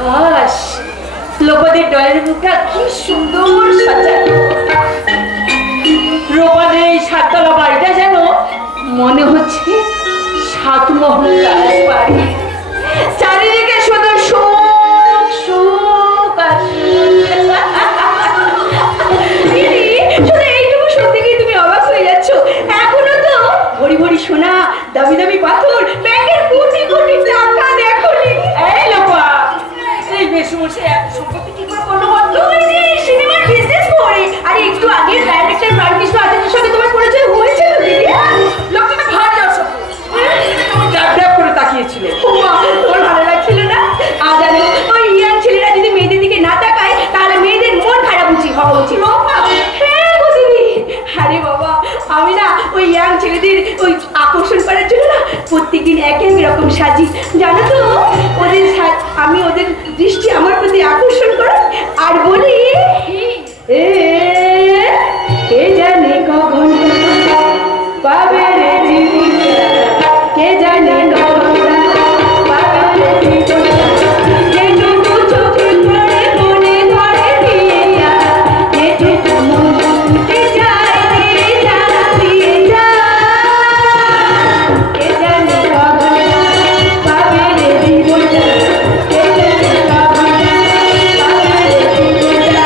হাস লোকদের ডয়ের মুখটা কি সুন্দর সাজানো। রোপানের এই সাততলা বাড়িটা যেন মনে হচ্ছে সাতমহল রাজবাড়ি। চারিদিকে শুধু সুখ সুখ আর শুধু এইটুকু শুনতে গিয়ে তুমি অবাক হয়ে যাচ্ছ। এখনো তো ভরি ভরি সোনা, দামি দামি পাথর, ব্যাংকের কোটি কোটি টাকা দেখোনি। এই লোপা, এই বেশমশাই এত সম্পত্তি কি করে করলো বলতো? সিনেমার বিজনেস করে। আরে একটু আগে ডাইরেক্টর প্রাণকৃষ্ণ আচার্যের সাথে তোমার পরিচয় হয়েছিল দিদি। লোকটা ভারী অসভ্য, তুমি ড্যাব ড্যাব করে তাকিয়েছিলে। তোমার ভালো লাগছিল না? আজ আমি ওই ইয়াং ছেলেরা যদি মেয়েদের দিকে না তাকায় তাহলে মেয়েদের মন খারাপ হওয়া উচিত। হ্যাঁ গো দিদি, আরে বাবা আমি না ওই ইয়াং ছেলেদের ওই আকর্ষণ করার জন্য না প্রত্যেকদিন এক এক রকম সাজি, জানো তো? ওদের আমি ওদের দৃষ্টি আমার প্রতি আকর্ষণ করি আর বলি কে জানে কখন পাবে রে জীবনটা, কে জানে কখন পাবে রে জীবনটা, যেটুকু চোখে পড়ে মনে ধরে দিয়া, যেটুকু মনকে যায় দিয়ে যা দিয়ে যা, কে জানে কখন পাবে রে জীবনটা, কে জানে কখন পাবে রে জীবনটা।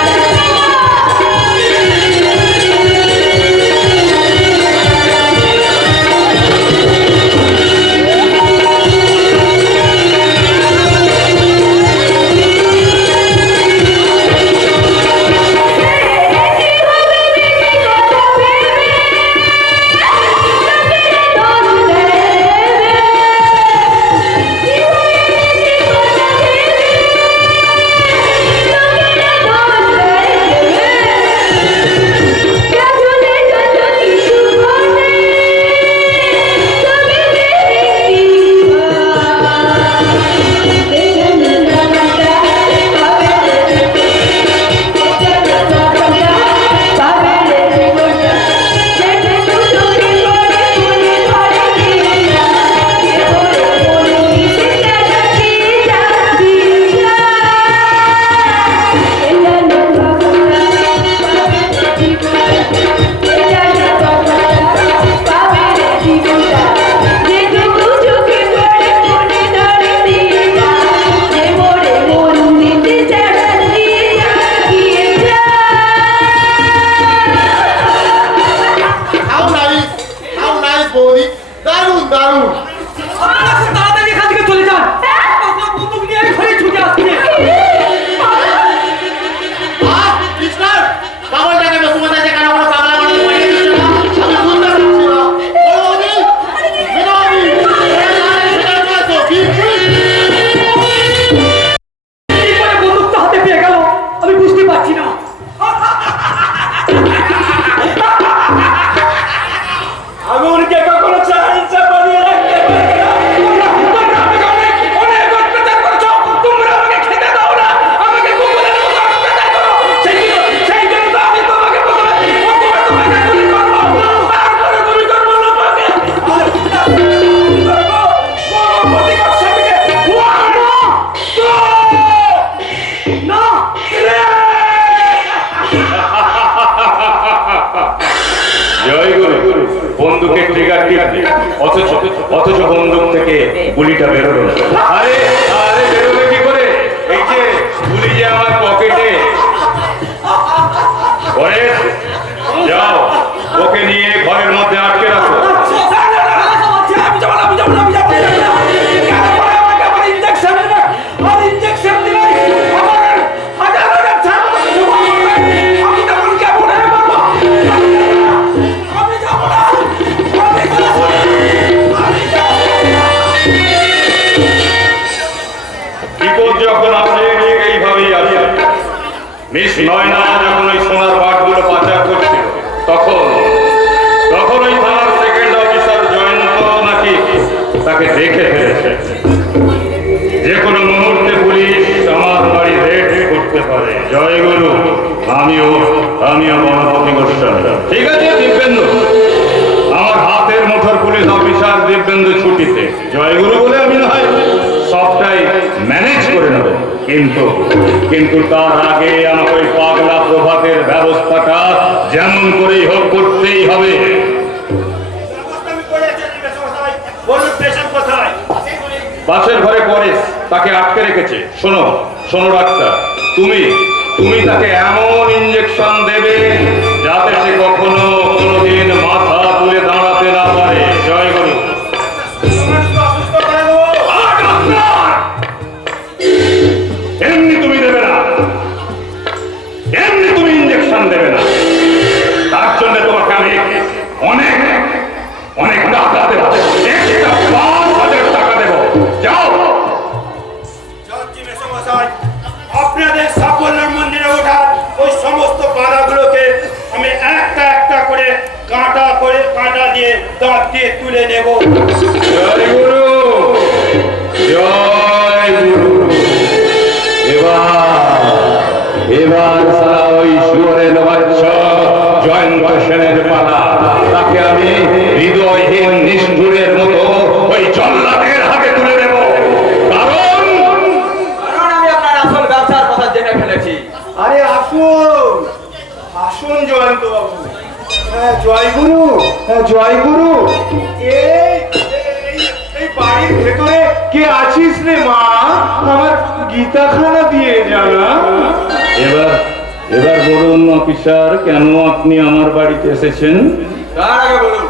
বন্দুকের ট্রিগার টিপে অথচ বন্দুক থেকে গুলিটা বেরোলো। আরে আরে বেরোবে কি করে? এই যে গুলি যে আমার পকেটে। পরে যাও ওকে নিয়ে ঘরের মধ্যে আটকে রাখো। যখন আসে ঠিক এইভাবেই আসে। মিস নয়না যখন ওই সোনার বাটগুলো পাচার করছিল তখন ওই থানার সেকেন্ড অফিসার জয়ন্ত নাকি তাকে দেখে ফেলেছে। যে কোনো মুহূর্তে পুলিশ আমার বাড়ি রেড করতে পারে। জয়গুরু, আমিও গণপতি গোস্বামী। ঠিক আছে দিব্যেন্দু, আমার হাতের মুঠোর পুলিশ অফিসার দিব্যেন্দু ছুটিতে। জয়গুরু বলে আমি না হয় সবটাই ম্যানেজ করে নেব, কিন্তু কিন্তু তার আগে আমাকে ওই পাগলা প্রভাতের ব্যবস্থাটা যেমন করেই হোক করতেই হবে। পাশের ঘরে পরেশ, তাকে আটকে রেখেছে। শোনো শোনো ডাক্তার, তুমি তুমি তাকে এমন ইঞ্জেকশন দেবে যাতে সে কখনো কোনোদিন মাথা তুলে দাঁড়াতে না পারে। জয় গুরু। এমনি তুমি দেবে না, এমনি তুমি ইঞ্জেকশন দেবে না। তার জন্য তোমাকে আমি অনেক অনেক টাকা দেবো, 5,000 টাকা দেবো। যাও। আপনাদের সাফল্যের মন্দিরে ওঠার ওই সমস্ত বাধাগুলোকে আমি একটা একটা করে কাঁটা দিয়ে দাঁত দিয়ে তুলে নেব। জয় গুরু, জয় গুরু। এবার সারা ওই শুয়োরের বাচ্চা জয়ন্ত সেনের পালা। তাকে আমি হৃদয়হীন নিষ্ঠুরের মতো ওই জল্লাদের হাতে তুলে দেব। কারণ আমি আপনার আসল ব্যবসার কথা জেনে ফেলেছি। আরে আসুন আসুন জয়ন্ত বাবু। জয় গুরু, জয় গুরু। এই বাড়ির ভেতরে কে আছিস রে মা? আমার গীতাখানা দিয়ে জানা। এবার এবার বলুন অফিসার, কেন আপনি আমার বাড়িতে এসেছেন? তার আগে বলুন,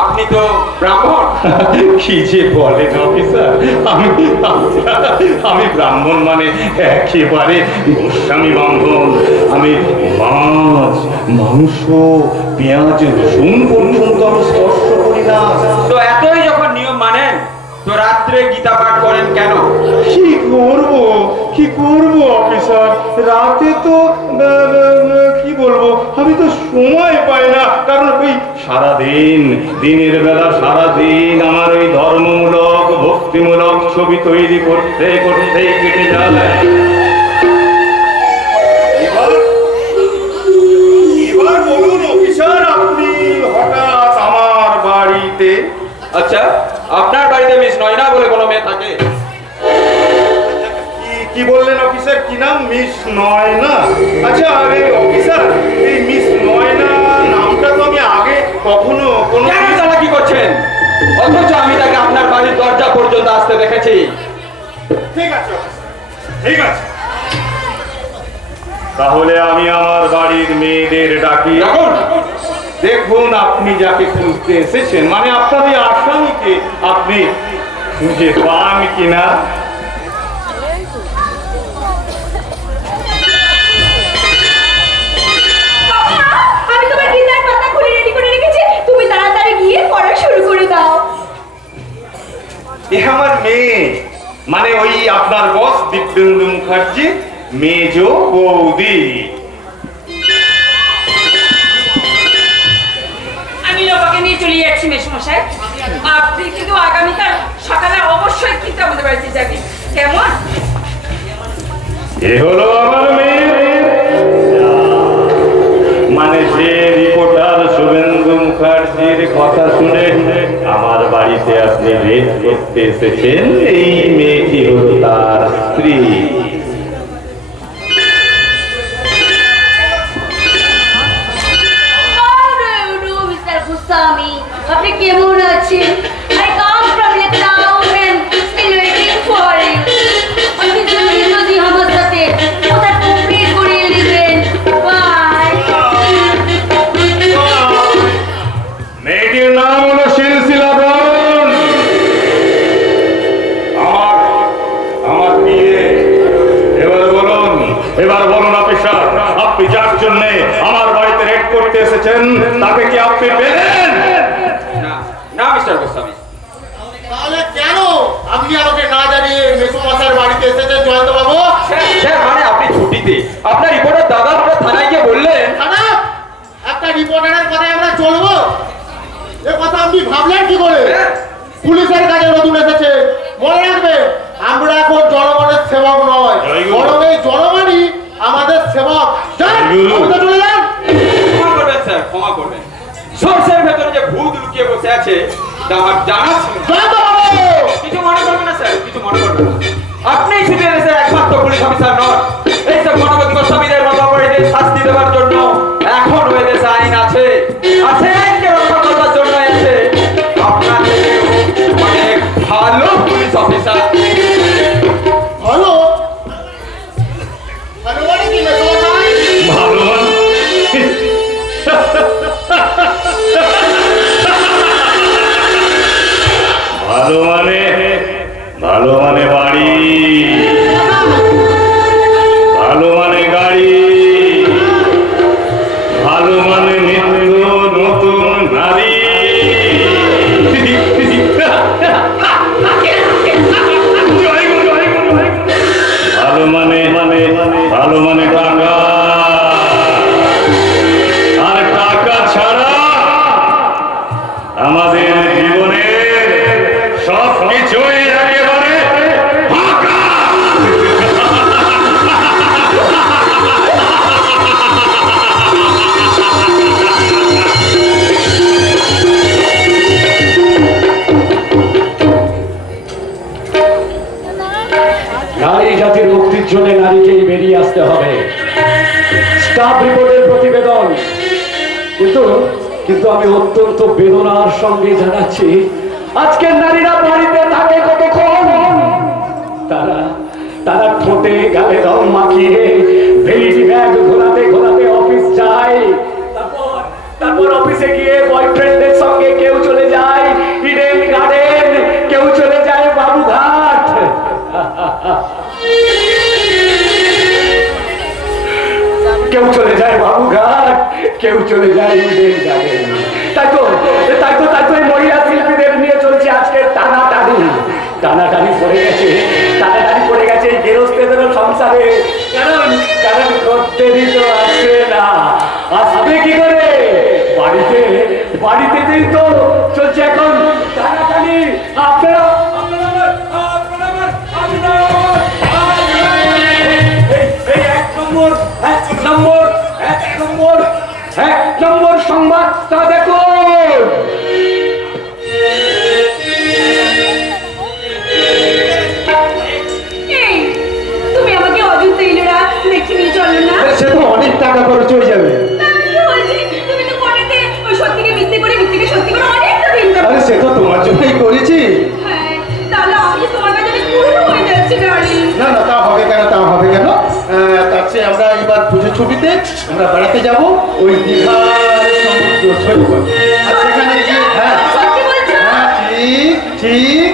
আপনি তো ব্রাহ্মণ। কি যে বলেন অফিসার, আমি ব্রাহ্মণ মানে একেবারে গোস্বামী ব্রাহ্মণ। আমি মাছ, মাংস, পেঁয়াজ, রসুন পর্যন্ত আমি স্পর্শ করি না। তো এতই যখন নিয়ম মানেন, তো রাত্রে গীতা পাঠ করেন কেন? কি করব অফিসার? রাতে তো কি বলবো, আমি তো সময় পাই না। কারণ ওই সারাদিন, দিনের বেলা সারাদিন আমার ওই ধর্মমূলক ভক্তিমূলক ছবি তৈরি করতে করতেই কেটে যায়। এবার বলুন অফিসার, আপনি হঠাৎ আমার বাড়িতে? আচ্ছা, আপনার বাড়িতে মিস নয়না বলে কোনো মেয়ে থাকে? কি বললেন অফিসার? কি নাম? মিস নয়না? আচ্ছা আরে অফিসার, এই মিস নয়না নামটা তো আমি আগে কখনো কোনো কেন চালাকি করছেন? অথচ আমি তাকে আপনার বাড়ির দরজা পর্যন্ত আসতে দেখেছি। ঠিক আছে ঠিক আছে। তাহলে আমি আমার বাড়ির মেয়েদের ডাকি। এখন দেখুন আপনি যাকে খুঁজতে এসেছেন, মানে আপনার ওই আসামিকে আপনি খুঁজে পান কিনা। আমি তোমার গীতার পাতা খুলে রেডি করে রেখেছি, তুমি তাড়াতাড়ি গিয়ে পড়া শুরু করে দাও। এ আমার মেয়ে, মানে ওই আপনার বস দিব্যেন্দু মুখার্জি মেজ বৌদি। আমি লোপাকে নিয়ে চলে যাচ্ছি মেসমশাই। আপনি কিন্তু আগামীকাল সকালে অবশ্যই কিন্তু আমাদের বাড়িতে যাবেন, কেমন? এ হলো আমার মেয়ে, মানে যে রিপোর্টার শুভেন্দু মুখার্জির কথা শুনে আমার বাড়িতে আপনি রেড করতে এসেছেন, এই মেয়েটি হলো তার স্ত্রী। আপনি কেমন আছেন? I come from Lucknow and still waiting for you. আপনি যদি আমার সাথে ওটা কমপ্লিট করে নেবেন। বাই। মেয়েটির নাম হলো সিলসিলা ব্রাউন। আমার বিয়ে। এবার বলুন অফিসার, আপনি যার জন্য আমার বাড়িতে রেড করতে এসেছেন তাকে কি আপনি পেলেন? না না মিস্টার গোস্বামী। তাহলে কেন আপনি আমাকে না জানিয়ে মেসুমশাইয়ের বাড়িতে এসেছেন জয়ন্ত বাবু? স্যার মানে আপনি ছুটিতে, আপনার রিপোর্টের দাদা আপনার থানায় গিয়ে বললেন। খারাপ একটা রিপোর্টারের কথায় আমরা চলবো? এ কথা আপনি ভাবলেন কি করে? পুলিশের কাছে নতুন এসেছে, মনে রাখবে আমরা এখন জনগণের সেবক নয়, বরং এই জনগণই আমাদের সেবক। যান, আপনি চলে যান। ক্ষমা করবেন স্যার, ক্ষমা করবেন। সরষের ভেতরে যে ভূত লুকিয়ে বসে আছে তা আমার জানা ছিল। জয়ন্ত বাবু! কিছু মনে করবেন না স্যার, কিছু মনে করবেন না। আপনি শুধু দেশের একমাত্র পুলিশ অফিসার নন। এইসব গণপতি গোস্বামীদের মতো অপরাধীদের শাস্তি দেওয়ার জন্য এখন ওই দেশে আইন আছে, আর সেই আইনকে রক্ষা করার জন্য আছে আপনার থেকে অনেক ভালো পুলিশ অফিসার। ভালো ভালো মানে কি মেসমশাই? ভালো ভালো মানে ভালো মানে বাড়ি, ভালো মানে গাড়ি, ভালো মানে নিত্য নতুন নারী। ভালো মানে ভালো মানে টাকা, আর টাকা ছাড়া আমাদের জীবনের সব কিছুই একেবারে ফাঁকা। নারী জাতির মুক্তির জন্য নারীকেই বেরিয়ে আসতে হবে। স্টাফ রিপোর্টের প্রতিবেদন। কিন্তু কিন্তু আমি অত্যন্ত বেদনার সঙ্গে জানাচ্ছি, আজকের নারীরা বাড়িতে থাকে কতক্ষণ? তারা তারা ঠোঁটে গালে রং মাখিয়ে ভেলিটি ব্যাগ ঘোরাতে ঘোরাতে অফিস যায়। তারপর অফিসে গিয়ে বয়ফ্রেন্ডদের সঙ্গে কেউ চলে যায় ইডেন গার্ডেন, কেউ চলে যায় বাবুঘাট। কেউ চলে যায় বাবুঘাট, কেউ চলে যায় ইডেন গার্ডেন। তাই তো এই মহিলা শিল্পীদের নিয়ে চলছে আজকে টানাটানি। টানাটানি পড়ে গেছে এই গেরস্তেদের সংসারে। কারণ খদ্দেরই তো আসে না, আসবে কি করে? বাড়িতেই তো চলছে এখন টানাটানি। আপনারা এক নম্বর সংবাদটা দেখুন। এই, তুমি আমাকে অযোধ্যা ইলোরা দেখে নিয়ে চলো না। সে তো অনেক টাকা খরচ হয়ে যাবে। আমি কি বলছি, তুমি তো কোটাতে ওই সত্যিকে মিথ্যে করে অনেক টাকা ইনকাম। আরে সে তো তোমার জন্যই করেছি। হ্যাঁ, তাহলে আমি তোমার কাছে পুরনো হয়ে যাচ্ছি ডার্লিং। না না, তা হবে কেন? তার চেয়ে আমরা এবার পুজোর ছুটিতে আমরা বেড়াতে যাব ওই দীঘার সমুদ্র সৈকত। আর সেখানে গিয়ে হ্যাঁ সত্যি বলছো? হ্যাঁ, ঠিক।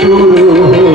শুরু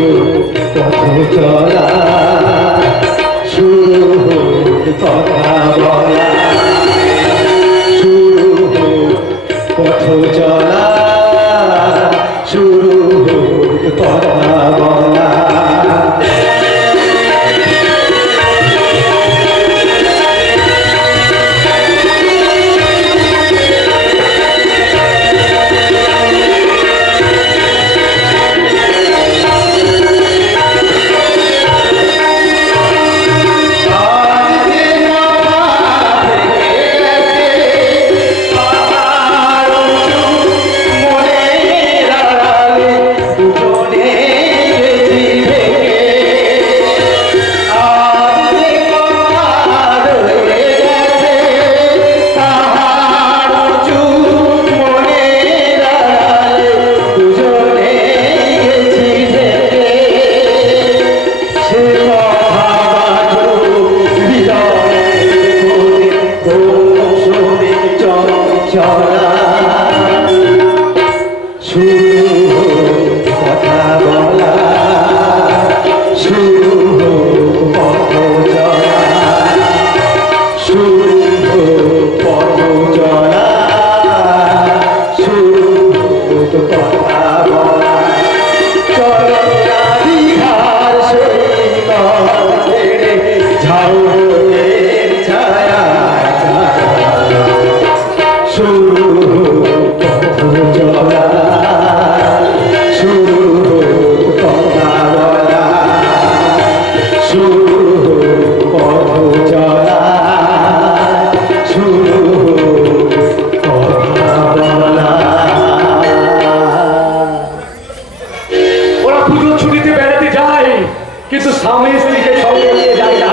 স্ত্রীকে সঙ্গে নিয়ে যায় না,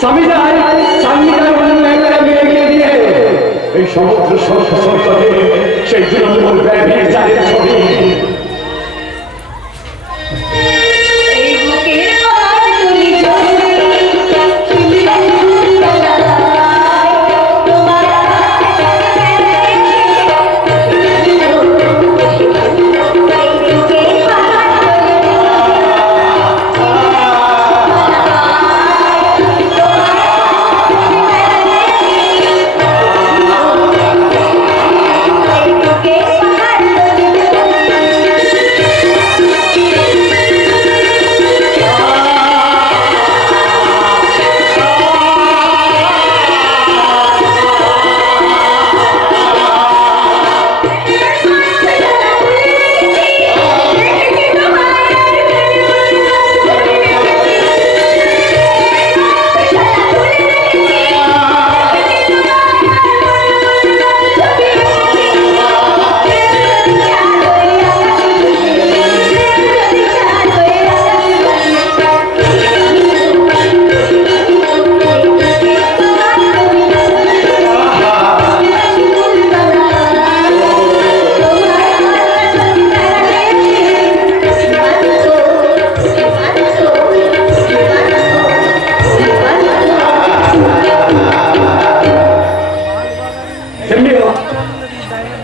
স্বামী যায় স্বামী যায় অন্য একটা মেয়েকে দিয়ে। এই সমুদ্র সৈকতে সেই তৃণমূল ব্যাগের জালের ছবি। এই বুকের পাহাড় তুলি জলে, তুমি তোমার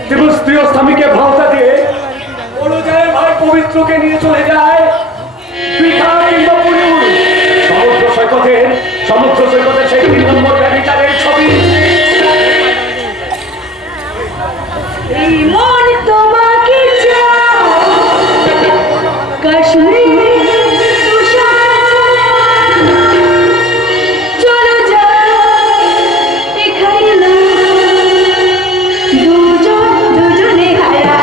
কেবল স্ত্রী ও স্বামীকে ভাওতা দিয়ে অনুযায়ী ভাই পবিত্রকে নিয়ে চলে যায় দীঘা কিংবা পুরী। সমুদ্র সৈকতের সেই 3 নম্বর ব্যাগের ছবি। এই মন তোমাকে চায়, কাশ্মীরে তুষার চলো যাই এখানে না, দুজনে হারা।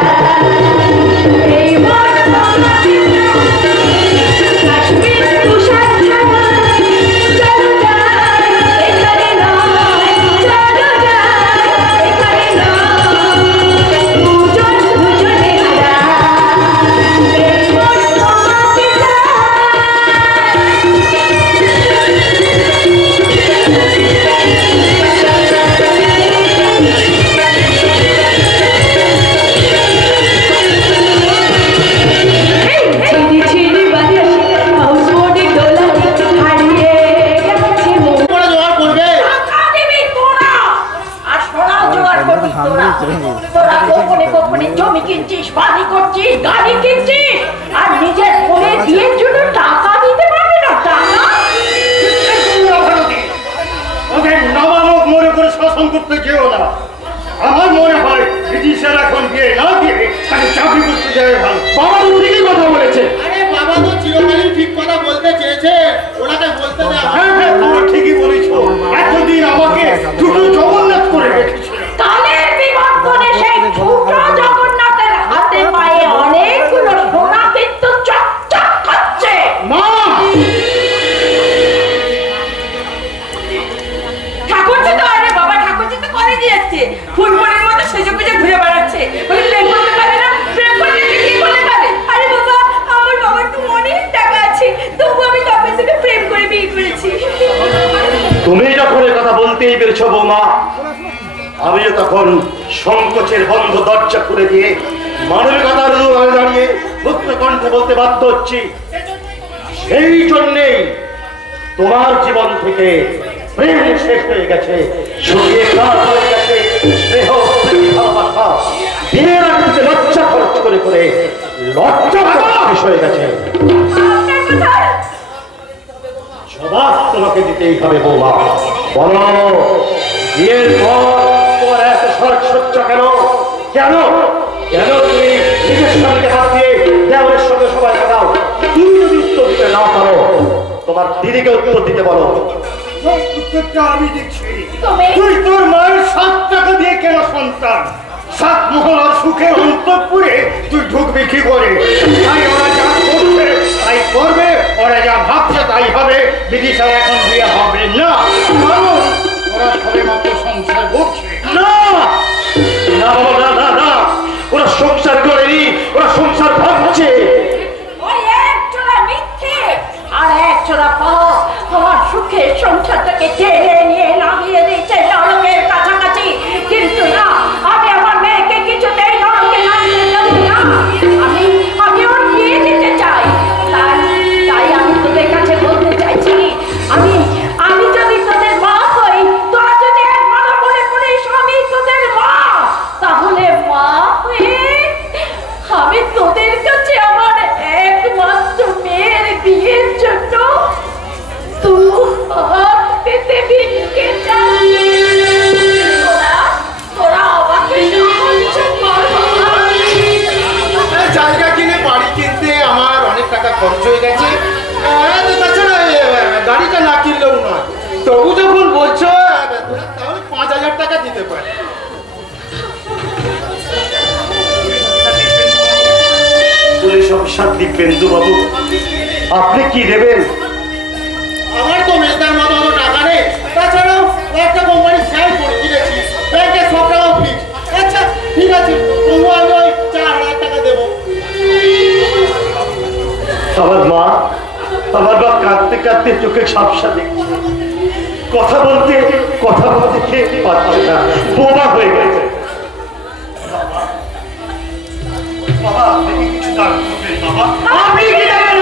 এই মন তোমাকে চায়, কাশ্মীর তুষার ছায়া চলো যাই এখানে না, চলো যাই এখানে না, দুজনে হারা। এই মন তোমাকে চায়। ছিড়ি ছিড়ি বাতাসে হাউসবোটে দোলা হারিয়ে গেছে মন। করে জোগাড় করবে। টাকা দিবি তোরা, আর সোনাও জোগাড় করবি তোরা। তোরা গোপনে গোপনে জমি কিনছিস, বাড়ি করছিস, গাড়ি কিনছিস, আর নিজের বউয়ের বিয়ের জন্য টাকা দিতে পারবি না। টাকা ওদের নাবালক মনে করে শাসন করতে যেও না। আমার মনে হয় ব্রিটিশের এখন বিয়ে না দিয়ে তাকে চাকরি করতে যাবে ভালো। বাবা তো ঠিকই কথা বলেছে। আরে বাবা তো চিরকালই ঠিক কথা বলতে চেয়েছে, ওনাকে বলতে দাও। হ্যাঁ হ্যাঁ, তোমরা ঠিকই বলেছ। এতদিন আমাকে দুটো জগন্নাথ করে রেখেছিল। কালের বিবর্তনে সেই ছোট জগন্নাথের হাতে পায়ে অনেকগুলো সোনা কিন্তু চকচক করছে। মা ঠাকুরজি তো আরে বাবা, ঠাকুরজি তো করে দিয়েছে, ফুলমনের মতো সেজে গুজে ঘুরে বেড়াচ্ছে। বলে প্রেম করতে পারে না, প্রেম করলে কি করতে পারে? আরে বাবা, আমার বাবার তো অনেক টাকা আছে, তবু আমি তার সাথে প্রেম করে বিয়ে করেছি। তুমি যখন এ কথা বলতেই পেরেছো বৌমা, আমিও তখন সংকোচের বন্ধ দরজা খুলে দিয়ে মানবিকতার দুয়ারে দাঁড়িয়ে মুক্ত কণ্ঠে বলতে বাধ্য হচ্ছি। সেই জন্যেই তোমার জীবন থেকে প্রেম শেষ হয়ে গেছে, শুকিয়ে কাজ হয়ে গেছে স্নেহ, প্রীতি, ভালোবাসা। দিনের আগে লজ্জা খরচ করে করে লজ্জা শেষ হয়ে গেছে। আপনার কোথায়? জবাব তোমাকে দিতেই হবে বৌমা। বলো, বিয়ের পর তোমার এত সচ্ছা কেন? কেন কেন তুমি নিজের সঙ্গে হাত দিয়ে দেওয়ালের সঙ্গে সবাই কাটাও? তুমি যদি উত্তর দিতে না পারো, তোমার দিদিকে উত্তর দিতে বলো। উত্তরটা আমি দিচ্ছি। তুই তোর মায়ের 7 টাকা দিয়ে কেন সন্তান? 7 মহলার সুখে অন্তঃপুরে তুই ঢুকবি কি করে? তাই ওরা যা করছে তাই করবে, ওরা যা ভাবছে তাই হবে। বিদেশে এখন বিয়ে হবে না, কারণ ওরা সবে মাত্র সংসার করছে। না না না না না, ওরা সংসার করেনি, ওরা সংসার ভাবছে। ওই এক চোরা মিথ্যে আর এক চোরা সংসারটাকে টেনে নিয়ে নামিয়ে দিয়েছে নরকের কাছাকাছি। কিন্তু না, আমি আমার মেয়েকে কিছুতেই নরকে নামিয়ে দেব না। আমি ওর বিয়ে দিতে চাই। তাই আমি তোদের কাছে বলতে চাইছি, আমি যদি তোদের মা হই, তোরা যদি একবার মনে করিস আমি তোদের মা, তাহলে মা হয়ে আমি তোদের কাছে আমার একমাত্র মেয়ের বিয়ের জন্য হাত পেতে ভিক্ষে চাই। তোরা আমাকে সাহায্য কর বাবা। জায়গা কিনে বাড়ি কিনতে আমার অনেক টাকা খরচ হয়ে গেছে। তাছাড়া গাড়িটা না কিনলেও নয়, তবু যখন বলছো তাহলে 5,000 টাকা দিতে পারে। পুলিশ অফিসার দীপেন্দু বাবু, আপনি কি দেবেন? আমার তো মেয়েটার মতো অত টাকা নেই। তাছাড়াও একটা কোম্পানির শেয়ার করে কিনেছি, ব্যাংকে সব টাকা ফিক্স। আচ্ছা ঠিক আছে, তবু আমি ওই 4,000 টাকা দেবো। আমার মা কাঁদতে কাঁদতে চোখে ঝাপসা দেখছে, কথা বলতে খেয়ে পাচ্ছে না, বোবা হয়ে গেছে। বাবা, আপনি কি কিছু দান করবেন? বাবা, আপনি কি দেবেন?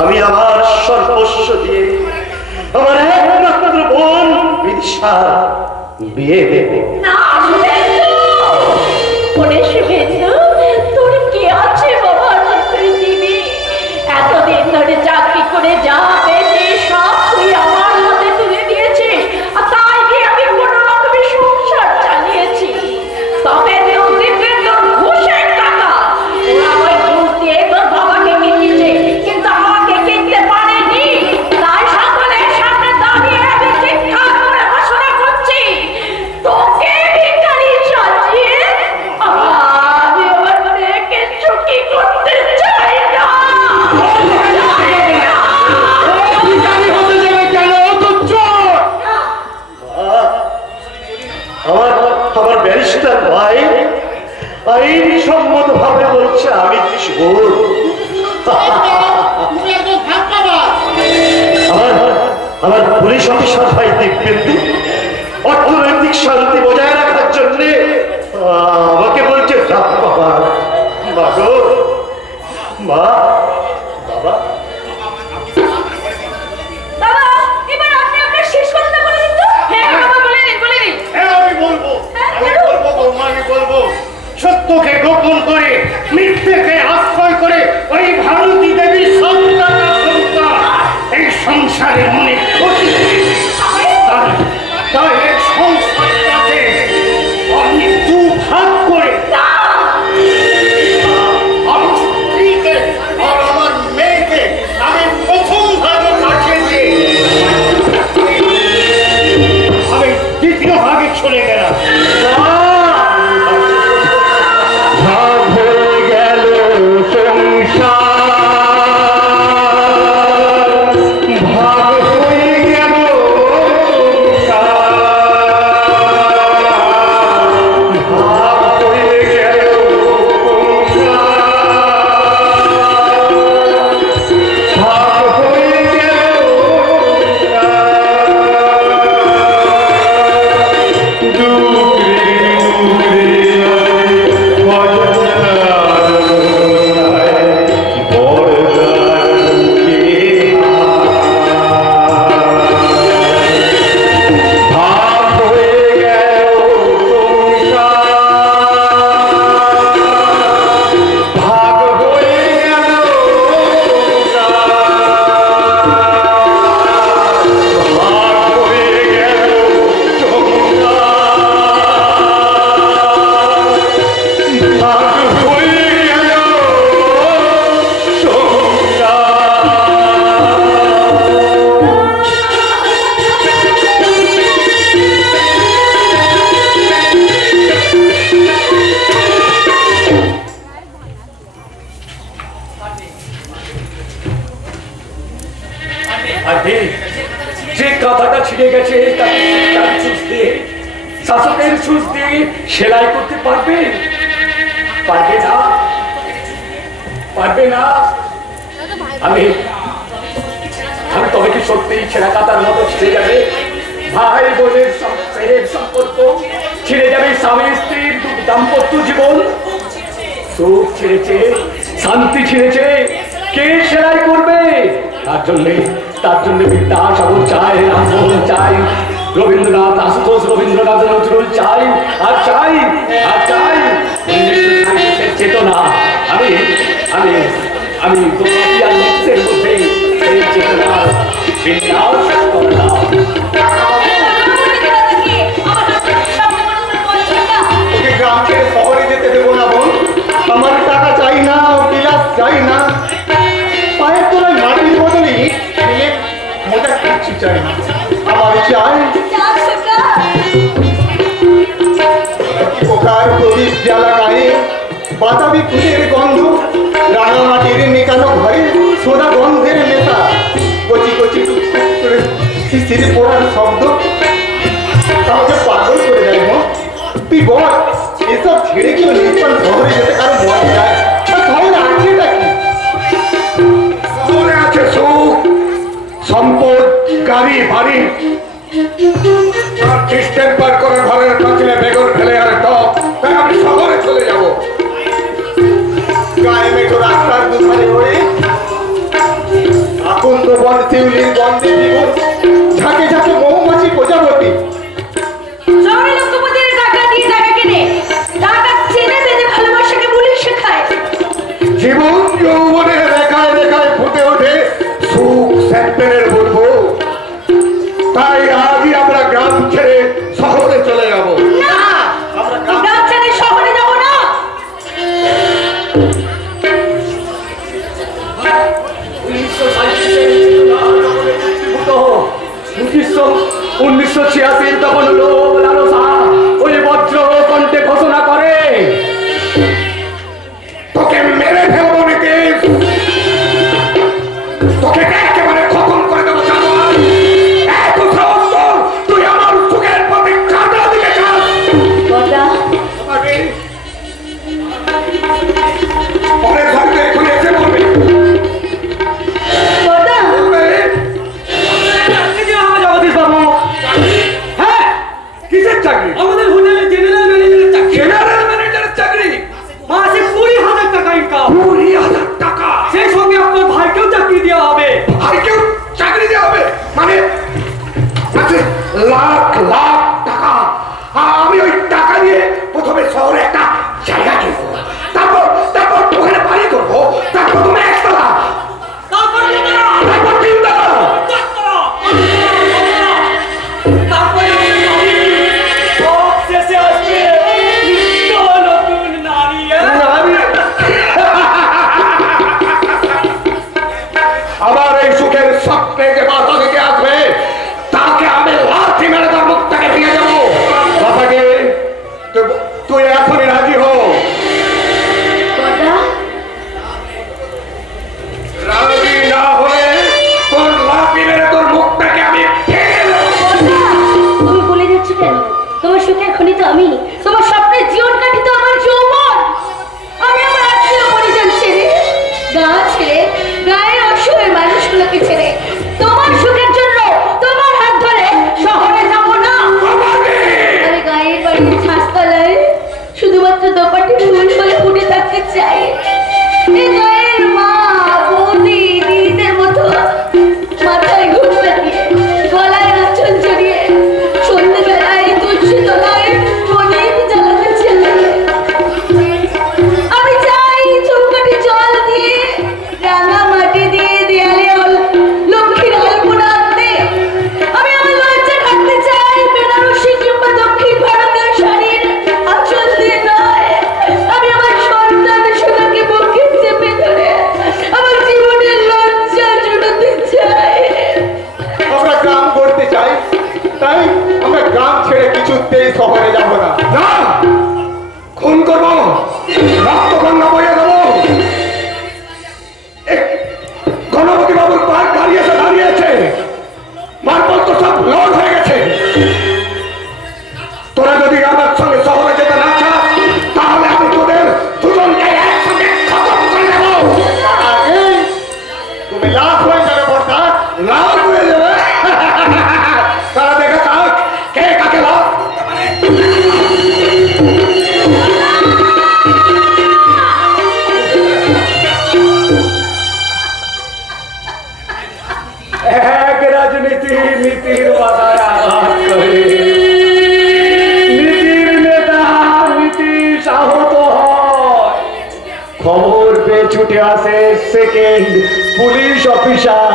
আমি আমার সর্বস্ব দিয়ে আমার একমাত্র বোন বিদিশার বিয়ে দেব। না শুভেন্দু, ওরে শুভেন্দু, তোর কি আছে বাবা তুই দিবি? এতদিন ধরে চাকরি করে যা পেয়েছি সব তুই আমার হাতে তুলে দিয়েছিস, আর তাই দিয়ে আমি কোনো রকমের সংসার চালিয়েছি। তবে তুই দীপেন্দু ঘুষের টাকা ওরা ওই ঘুষ দিয়ে তোর বাবাকে কিনেছে, কিন্তু আমাকে কিনতে পারেনি। তাই সকলের সামনে দাঁড়িয়ে আমি চিৎকার করে ঘোষণা করছি, তোকে ভিখারি সাজিয়ে আমি আমার মেয়েকে সুখী করতে চাই না। আমার ব্যারিস্টার ভাই আইনসম্মত ভাবে বলছে আমি চোর। তুমি একজন ধাক্কাবাজ। আমার পুলিশ অফিসার ভাই দীপেন্দু অর্থনৈতিক শান্তি বজায় রাখার জন্য আমাকে বলছে বাবা, মা, বাবা। বাবা, এবার আপনি আপনার শেষ কথাটা বলে দিন তো। হ্যাঁ বাবা, বলে দিন। হ্যাঁ, আমি বলবো বৌমা, আমি বলবো। সত্যকে গোপন করে, মিথ্যেকে আশ্রয় করে ওই ভারতী দেবীর সন্তান এই সংসারে অনেক ক্ষতি। তাই এই সংসারটাকে আমি দুভাগ করে আমার স্ত্রীকে আর আমার মেয়েকে আমি প্রথম ভাগে পাঠিয়ে দিয়ে আমি দ্বিতীয় ভাগে চলে গেলাম। ভাগ হয়ে গেল সংসার, ভাগ হয়ে গেল ভাগ হয়ে গেল ভাগ হয়ে গেল যে কাঁথাটা ছিঁড়ে গেছে তাকে তার সুচ দিয়ে, শাসকের সুচ দিয়ে সেলাই করতে পারবে? পারবে না। পারবে না। আমি আমি তবে কি সত্যিই ছেঁড়া কাতার মতো ছিঁড়ে যাবে ভাই বোনের প্রেমের সম্পর্ক, ছিঁড়ে যাবে স্বামী স্ত্রীর দাম্পত্য জীবন, সুখ ছিঁড়েছে, শান্তি ছিঁড়েছে, কে সেলাই করবে? তার জন্য বিদ্যাসাগর চাই, রামমোহন চাই, রবীন্দ্রনাথ, আশুতোষ রবীন্দ্রনাথ, নজরুল চাই, আর চাই আর চাই 1960 চেতনা। আমি আমি আমি তোমাকে আর মিক্সের মধ্যে সেই চেতনার বিন্যাস করলাম। ওকে গ্রাম ছেড়ে শহরে যেতে দেবো না বোন। আমার টাকা চাই না, বিলাস চাই না, পায়ের তলায় মাটির বদলে খেলে মজা কিচ্ছু চাই না। আমার চাই পোকার প্রদীপ জ্বালা গায়ে, বাতাবি ফুলের গন্ধ, রাঙামাটির মেকানো ঘরে সোনা গন্ধের নেতা, কচি কচি টুকটুক করে শিশির পড়ার শব্দ কাউকে পাগল করে দেয়। তুই বল, এসব ছেড়ে কেউ নিষ্পান শহরে যেতে কারো মন যায়? শহরে আছেটা কি? শহরে আছে সুখ, সম্পদ, গাড়ি বাড়ি, আর ডিস্টেম্পার করে ঘরের পাঁচিলে বেগুন ফেলে আর টক। তাই আমি শহরে চলে যাব। গায়ে মেঠো রাস্তার দুধারে পড়ে আকন্দ বন শিউলির গন্ধে জীবন, ঝাঁকে ঝাঁকে মৌমাছি প্রজাপতি। শহরে লক্ষ্যপতির টাকা দিয়ে টাকা কিনে, টাকা চেনে বেঁধে ভালোবাসাকে পুলিশ শেখায়। জীবন যৌবনের রেখায় রেখায় ফুটে ওঠে সুখ স্যাম্পেনের বলবো। তাই আজই আমরা গ্রাম ছেড়ে শহরে চলে যাব। না, আমরা গ্রাম ছেড়ে শহরে যাব না। 1986 তখন লোভ লালসা ওই বজ্র কণ্ঠে ঘোষণা করে, তোকে মেরে ফেলবো নাকি? ক্লাসের সেকেন্ড পুলিশ অফিসার।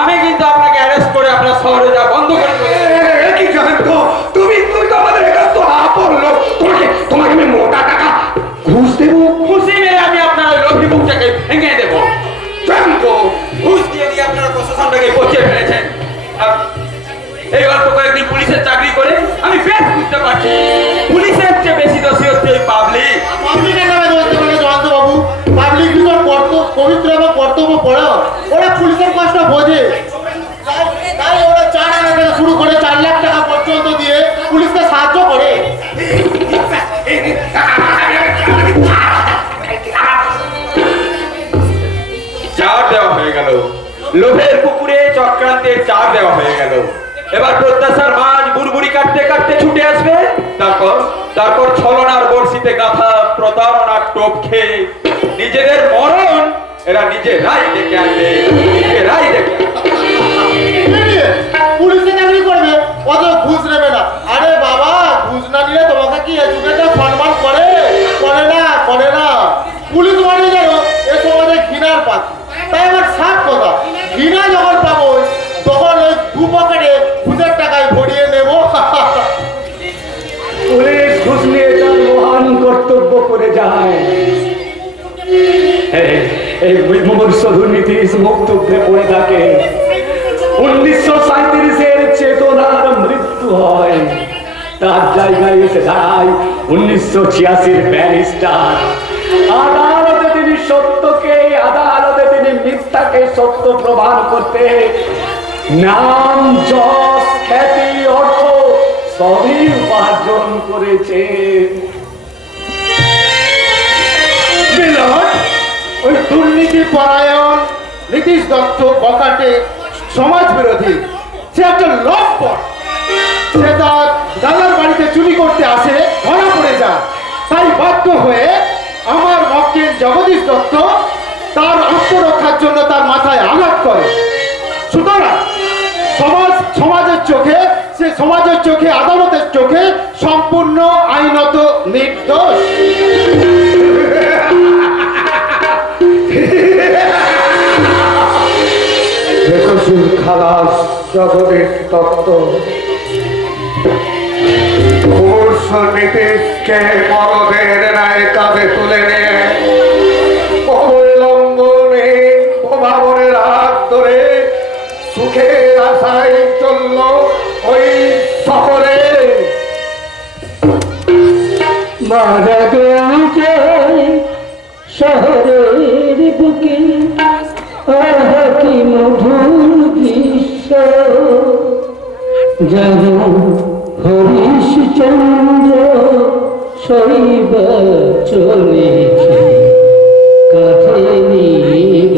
আমি কিন্তু আপনাকে অ্যারেস্ট করে আপনার শহরে যা বন্ধ করে দেবো। কি জানেন তো তুমি তুমি তো আমাদের এখানে তো আপন লোক, তোমাকে আমি মোটা টাকা ঘুষ দেবো। খুশি মেরে আমি আপনার ওই লোভী মুখটাকে ভেঙে দেবো। জানতো ঘুষ দিয়ে দিয়ে আপনারা প্রশাসনটাকে পচিয়ে ফেলেছেন। এই অল্প কয়েকদিন পুলিশের চাকরি করে আমি বেশ বুঝতে পারছি পুলিশের চেয়ে বেশি দোষী হচ্ছে ওই পাবলিক। পাবলিকের নামে বলতে পারে জয়ন্ত বাবু, পাবলিক ভীষণ পবিত্র এবং কর্তব্য পড়া, ওরা পুলিশের কষ্ট বোঝে। তাই ওরা 4,000 থেকে শুরু করে 4 লাখ টাকা পর্যন্ত দিয়ে পুলিশকে সাহায্য করে। চার দেওয়া হয়ে গেল, লোভের পুকুরে চক্রান্তের চার দেওয়া হয়ে গেল। এবার প্রত্যাশার মাছ বুড়বুড়ি কাটতে কাটতে ছুটে আসবে। তারপর ছলনার বর্ষিতে গাথা প্রতারণার টোপ খেয়ে নিজেদের মরণ এরা নিজেরাই ডেকে আনবে, নিজেরাই ডেকে আনবে। পুলিশে চাকরি করবে, অত ঘুষ নেবে না। আরে বাবা, ঘুষ না নিলে তোমাকে কি এডুকেটর সম্মান করে? করে না। পুলিশ মানে জানো এ সমাজে ঘৃণার পাত্র। তাই আমার সাত কথা, ঘৃণা যখন পাবো তখন ওই দু পকেটে ঘুষের টাকায় ভরিয়ে নেবো। পুলিশ ঘুষ নিয়ে তার মহান কর্তব্য করে যায়। এই মনুষ্য দুর্নীতি বক্তব্যে পড়ে থাকে। 1937-এর চেতনার মৃত্যু হয়, তার জায়গায় এসে দাঁড়ায় 1986-র ব্যারিস্টার। আদালতে তিনি সত্যকে, আদালতে তিনি মিথ্যাকে সত্য প্রমাণ করতে নাম, যশ, খ্যাতি, অর্থ সবই উপার্জন করেছে। ওই দুর্নীতি পরায়ণ নীতিশ দত্ত বকাটে সমাজ বিরোধী, সে একটা লম্পট। সে তার দাদার বাড়িতে চুরি করতে আসে, ধরা পড়ে যায়। তাই বাধ্য হয়ে আমার মক্কেল জগদীশ দত্ত তার আত্মরক্ষার জন্য তার মাথায় আঘাত করে। সুতরাং সমাজের চোখে, সে সমাজের চোখে, আদালতের চোখে সম্পূর্ণ আইনত নির্দোষ। খালাস জগদীশ দত্ত নীতিশকে বড়দের ন্যায় কাঁধে তুলে নিয়ে অবলম্বনে প্রভাবনের হাত ধরে সুখের আশায় চলল ওই শহরে। মারা গেছে শহরের বুকে, আহ কি মধুর দৃশ্য, যেন হরিশচন্দ্র শৈব চলেছে কাঁধে নীল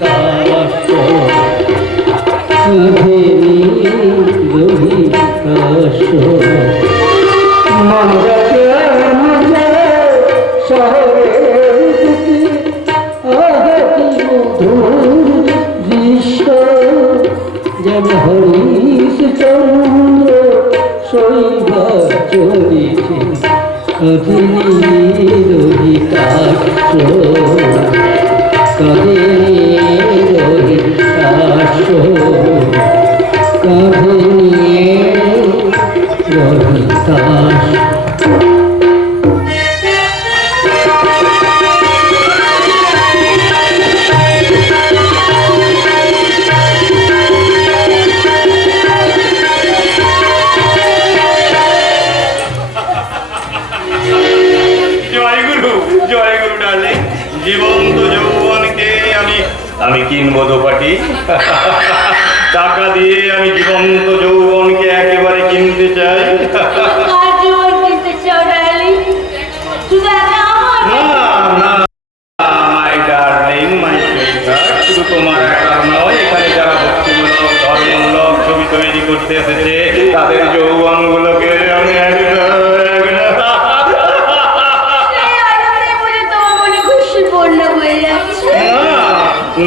কাশ, কাঁধে নীল কাশ। মারা গেছে শহরের বুকে, আহ কি মধুর দৃশ্য, যেন হরিশচন্দ্র শৈব চলেছে কাঁধে নীল কাশ, কাঁধে নীল কাশ, কাঁধে নীল কাশ। জয় গুরু ডার্লিং। জীবন্ত যৌবনকে আমি কিনবো দোপাটি। টাকা দিয়ে আমি জীবন্ত যৌবনকে একেবারে কিনতে চাই। মাই ডার্লিং, মাই সুইটহার্ট, শুধু তোমার একার নয়, এখানে যারা ভক্তিমূলক, ধর্মমূলক ছবি তৈরি করতে এসেছে তাদের যৌবনগুলোকে আমি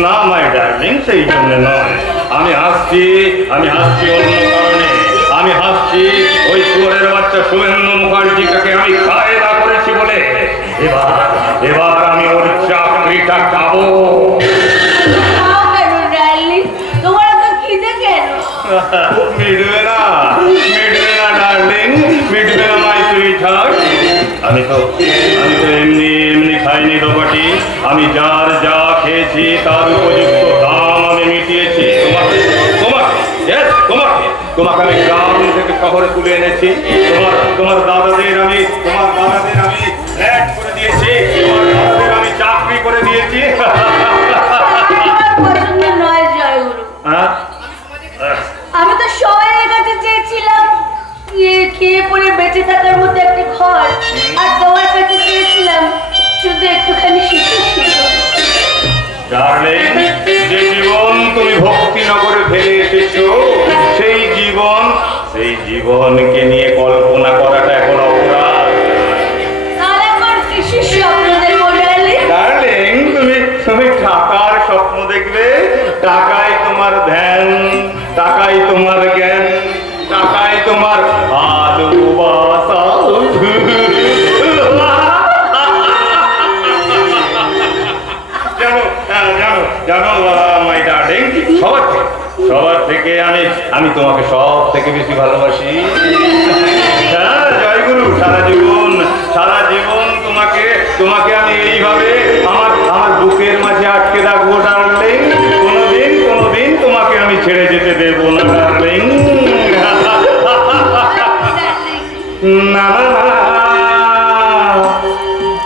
না মাই ডার্লিং, সেই জন্য নয়। আমি হাসছি অন্য কারণে। আমি হাসছি ভাবছি ওই চোরের বাচ্চা শুভেন্দু মুখার্জিটাকে আমি কায়দা করেছি বলে এবার আমি ওর চাকরিটা খাবো। খাও কেন ডার্লিং? তোমার এত খিদে কেন? মিটবে না ডার্লিং, মিটবে না মাই সুইটহার্ট। আমি তো এমনি খাইনি দোকাটি, আমি যার যা খেয়েছি তার উপযুক্ত দাম আমি মিটিয়েছি। তোমাকে আমি গ্রাম থেকে শহরে তুলে এনেছি। তোমার দাদাদের আমি ফ্ল্যাট করে দিয়েছি, তোমার দাদাদের আমি চাকরি করে দিয়েছি। আমার পছন্দ নয় জয়গুরু। হ্যাঁ? আমি তো সবাই কাছে চেয়েছিলাম খেয়ে পরে বেঁচে থাকার মতো একটা ঘর, আর তোমার কাছে চেয়েছিলাম শুধু একটুখানি শিখে। ডার্লিং, যে জীবন তুমি ভক্তিনগরে ফেলে এসেছো সেই জীবনকে নিয়ে কল্পনা করাটা এখন অপরাধ। তাহলে আমার কিসের স্বপ্ন দেখবো ডার্লিং? ডার্লিং, তুমি টাকার স্বপ্ন দেখবে। টাকাই তোমার ধ্যান, টাকাই তোমার জ্ঞান, টাকাই তোমার ভালোবাসা। জানো মাই ডার্লিং, সবার থেকে আমি তোমাকে সব থেকে বেশি ভালোবাসি। হ্যাঁ জয়গুরু, সারা জীবন তোমাকে আমি এইভাবে আমার বুকের মাঝে আটকে রাখবো ডার্লিং। কোনোদিন তোমাকে আমি ছেড়ে যেতে দেবো না ডার্লিং। না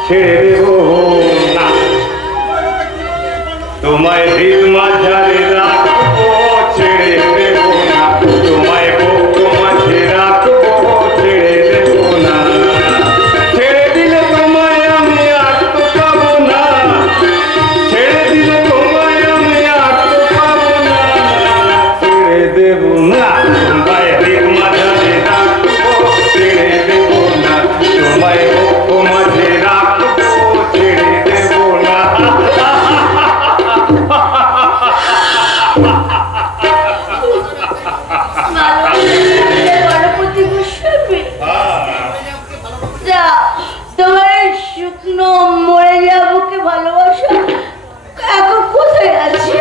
ছেড়ে দেবো না, তোমায় হৃদ মাঝারে রাখবো, ছেড়ে দেবো না, তোমায় বুক মাঝে রাখবো, ছেড়ে দেবো না। ছেড়ে দিলে তোমায় আমি আর তো পাবো না, ছেড়ে দিলে তোমায় আমি আর তো পাবো না, ছেড়ে দেবো না, তোমায় হৃদ মাঝারে রাখবো, ছেড়ে দেবো না, তোমায় বুক মাঝে রাখবো, ছেড়ে দেবো না। গণপতি গোস্বামী, তোমার শুকনো মরে যাবোকে ভালোবাসা এখন কোথায় আছে?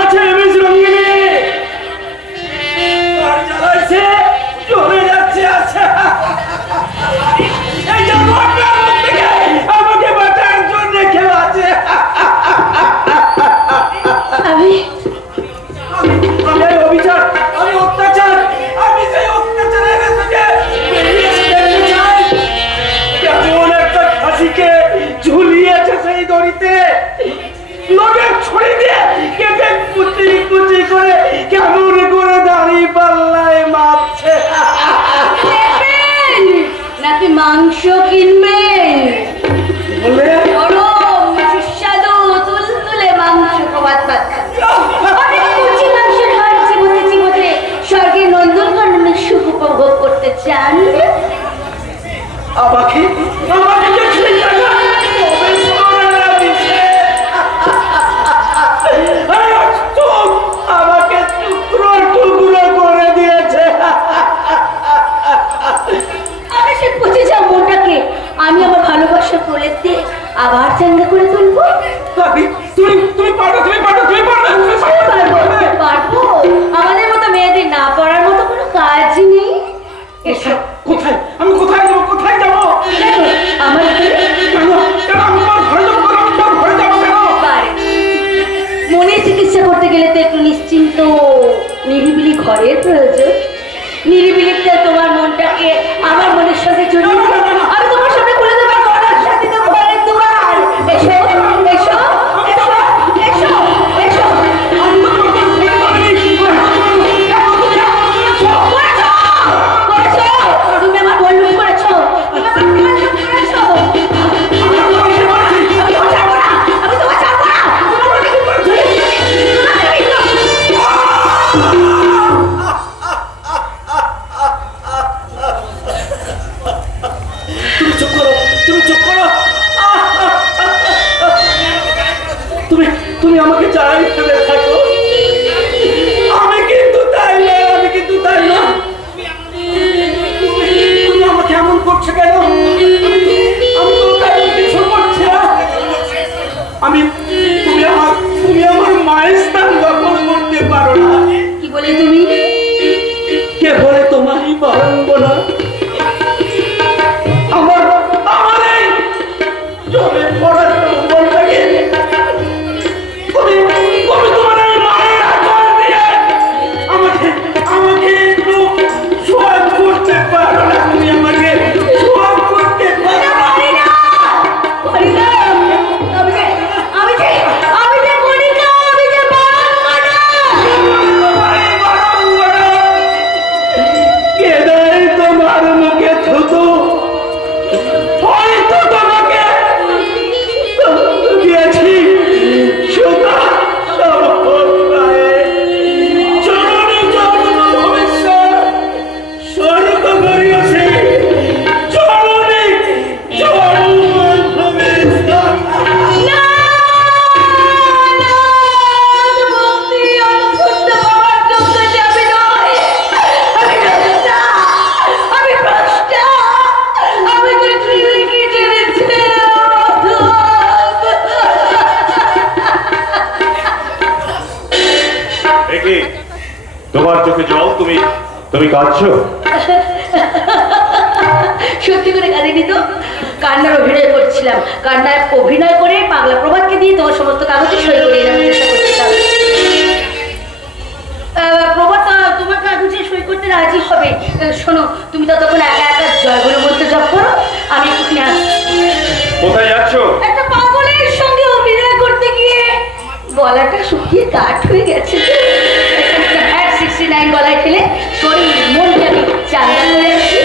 আছে এমএস রঙ্গিনী আর জ্বালাইছে, চলে যাচ্ছে। আছে এই জানোয়ারটার মুখ থেকে আমাকে বাঁচার জন্য কেউ আছে। আমি অবিচার, আমি অত্যাচার, আমি সেই অত্যাচারের থেকে বেরিয়ে যেতে চাই। কেমন একটা খাসিকে ঝুলিয়েছে সেই দড়িতে, লোকের ছড়ি দিয়ে কেটে কুচি কুচি করে কেমন করে দাঁড়িয়ে পাল্লায় মাপছে। নেবেন নাকি মাংস কিনবেন? বলে গরম সুস্বাদু তুলতুলে মাংস ভাত অনেক কুচি মাংসের হাড় চিবোতে স্বর্গের নন্দনকাননের সুখ উপভোগ করতে চান? আমাকে যে ছেলেটা প্রবেশ করে না দিছে। আমাকে টুকরো টুকরো করে দিয়েছে। আমি সে পচে যাও মনটাকে আমি আমার ভালোবাসার কোলেতে আবার চাঙ্গা করে তুলবো। তুমি পারো। পারবো। আমাদের মতো মেয়েদের না পড়ার মতো কোনো কাজ নেই। এসো। কোথায়? আমি কোথায় যাবো? দেখো, আমার আমি তোমার ঘরে যাবো কেন? পারে। মনের চিকিৎসা করতে গেলে তো একটু নিশ্চিন্ত নিরিবিলি ঘরের প্রয়োজন। নিরিবিলিতে তোমার মনটাকে আমার মনের সাথে জড়িয়ে দিই। আমি তোমার সামনে খুলে দেবো ঘরের সাথে তো ঘরের দুয়ার। এসো এসো এসো এসো এসো। তুমি আমার বন্ধু করেছো, তুমি আমার বন্ধু করেছো। আমি তোমার ছাড়বো না। তুমি চুপ করো। তোমার চোখে জল, তুমি কাঁদছো? সত্যি করে কাঁদিনি তো, কান্নার অভিনয় করছিলাম। কান্নার অভিনয় করে পাগলা প্রভাতকে দিয়ে তোমার সমস্ত কাগজে সই করে নেওয়ার চেষ্টা করছিলাম। প্রভাত তোমার কাগজে সই করতে রাজি হবে। শোনো, তুমি ততক্ষণ একা একা জয়গুলোর মধ্যে জপ করো, আমি একটুখানি আসছি। কোথায় যাচ্ছ? একটা পাগলের সঙ্গে অভিনয় করতে গিয়ে গলাটা শুকিয়ে কাঠ হয়ে গেছে। 69 গলায় ফেলে শরীর মনকে আমি চাঙ্গা করে আছি।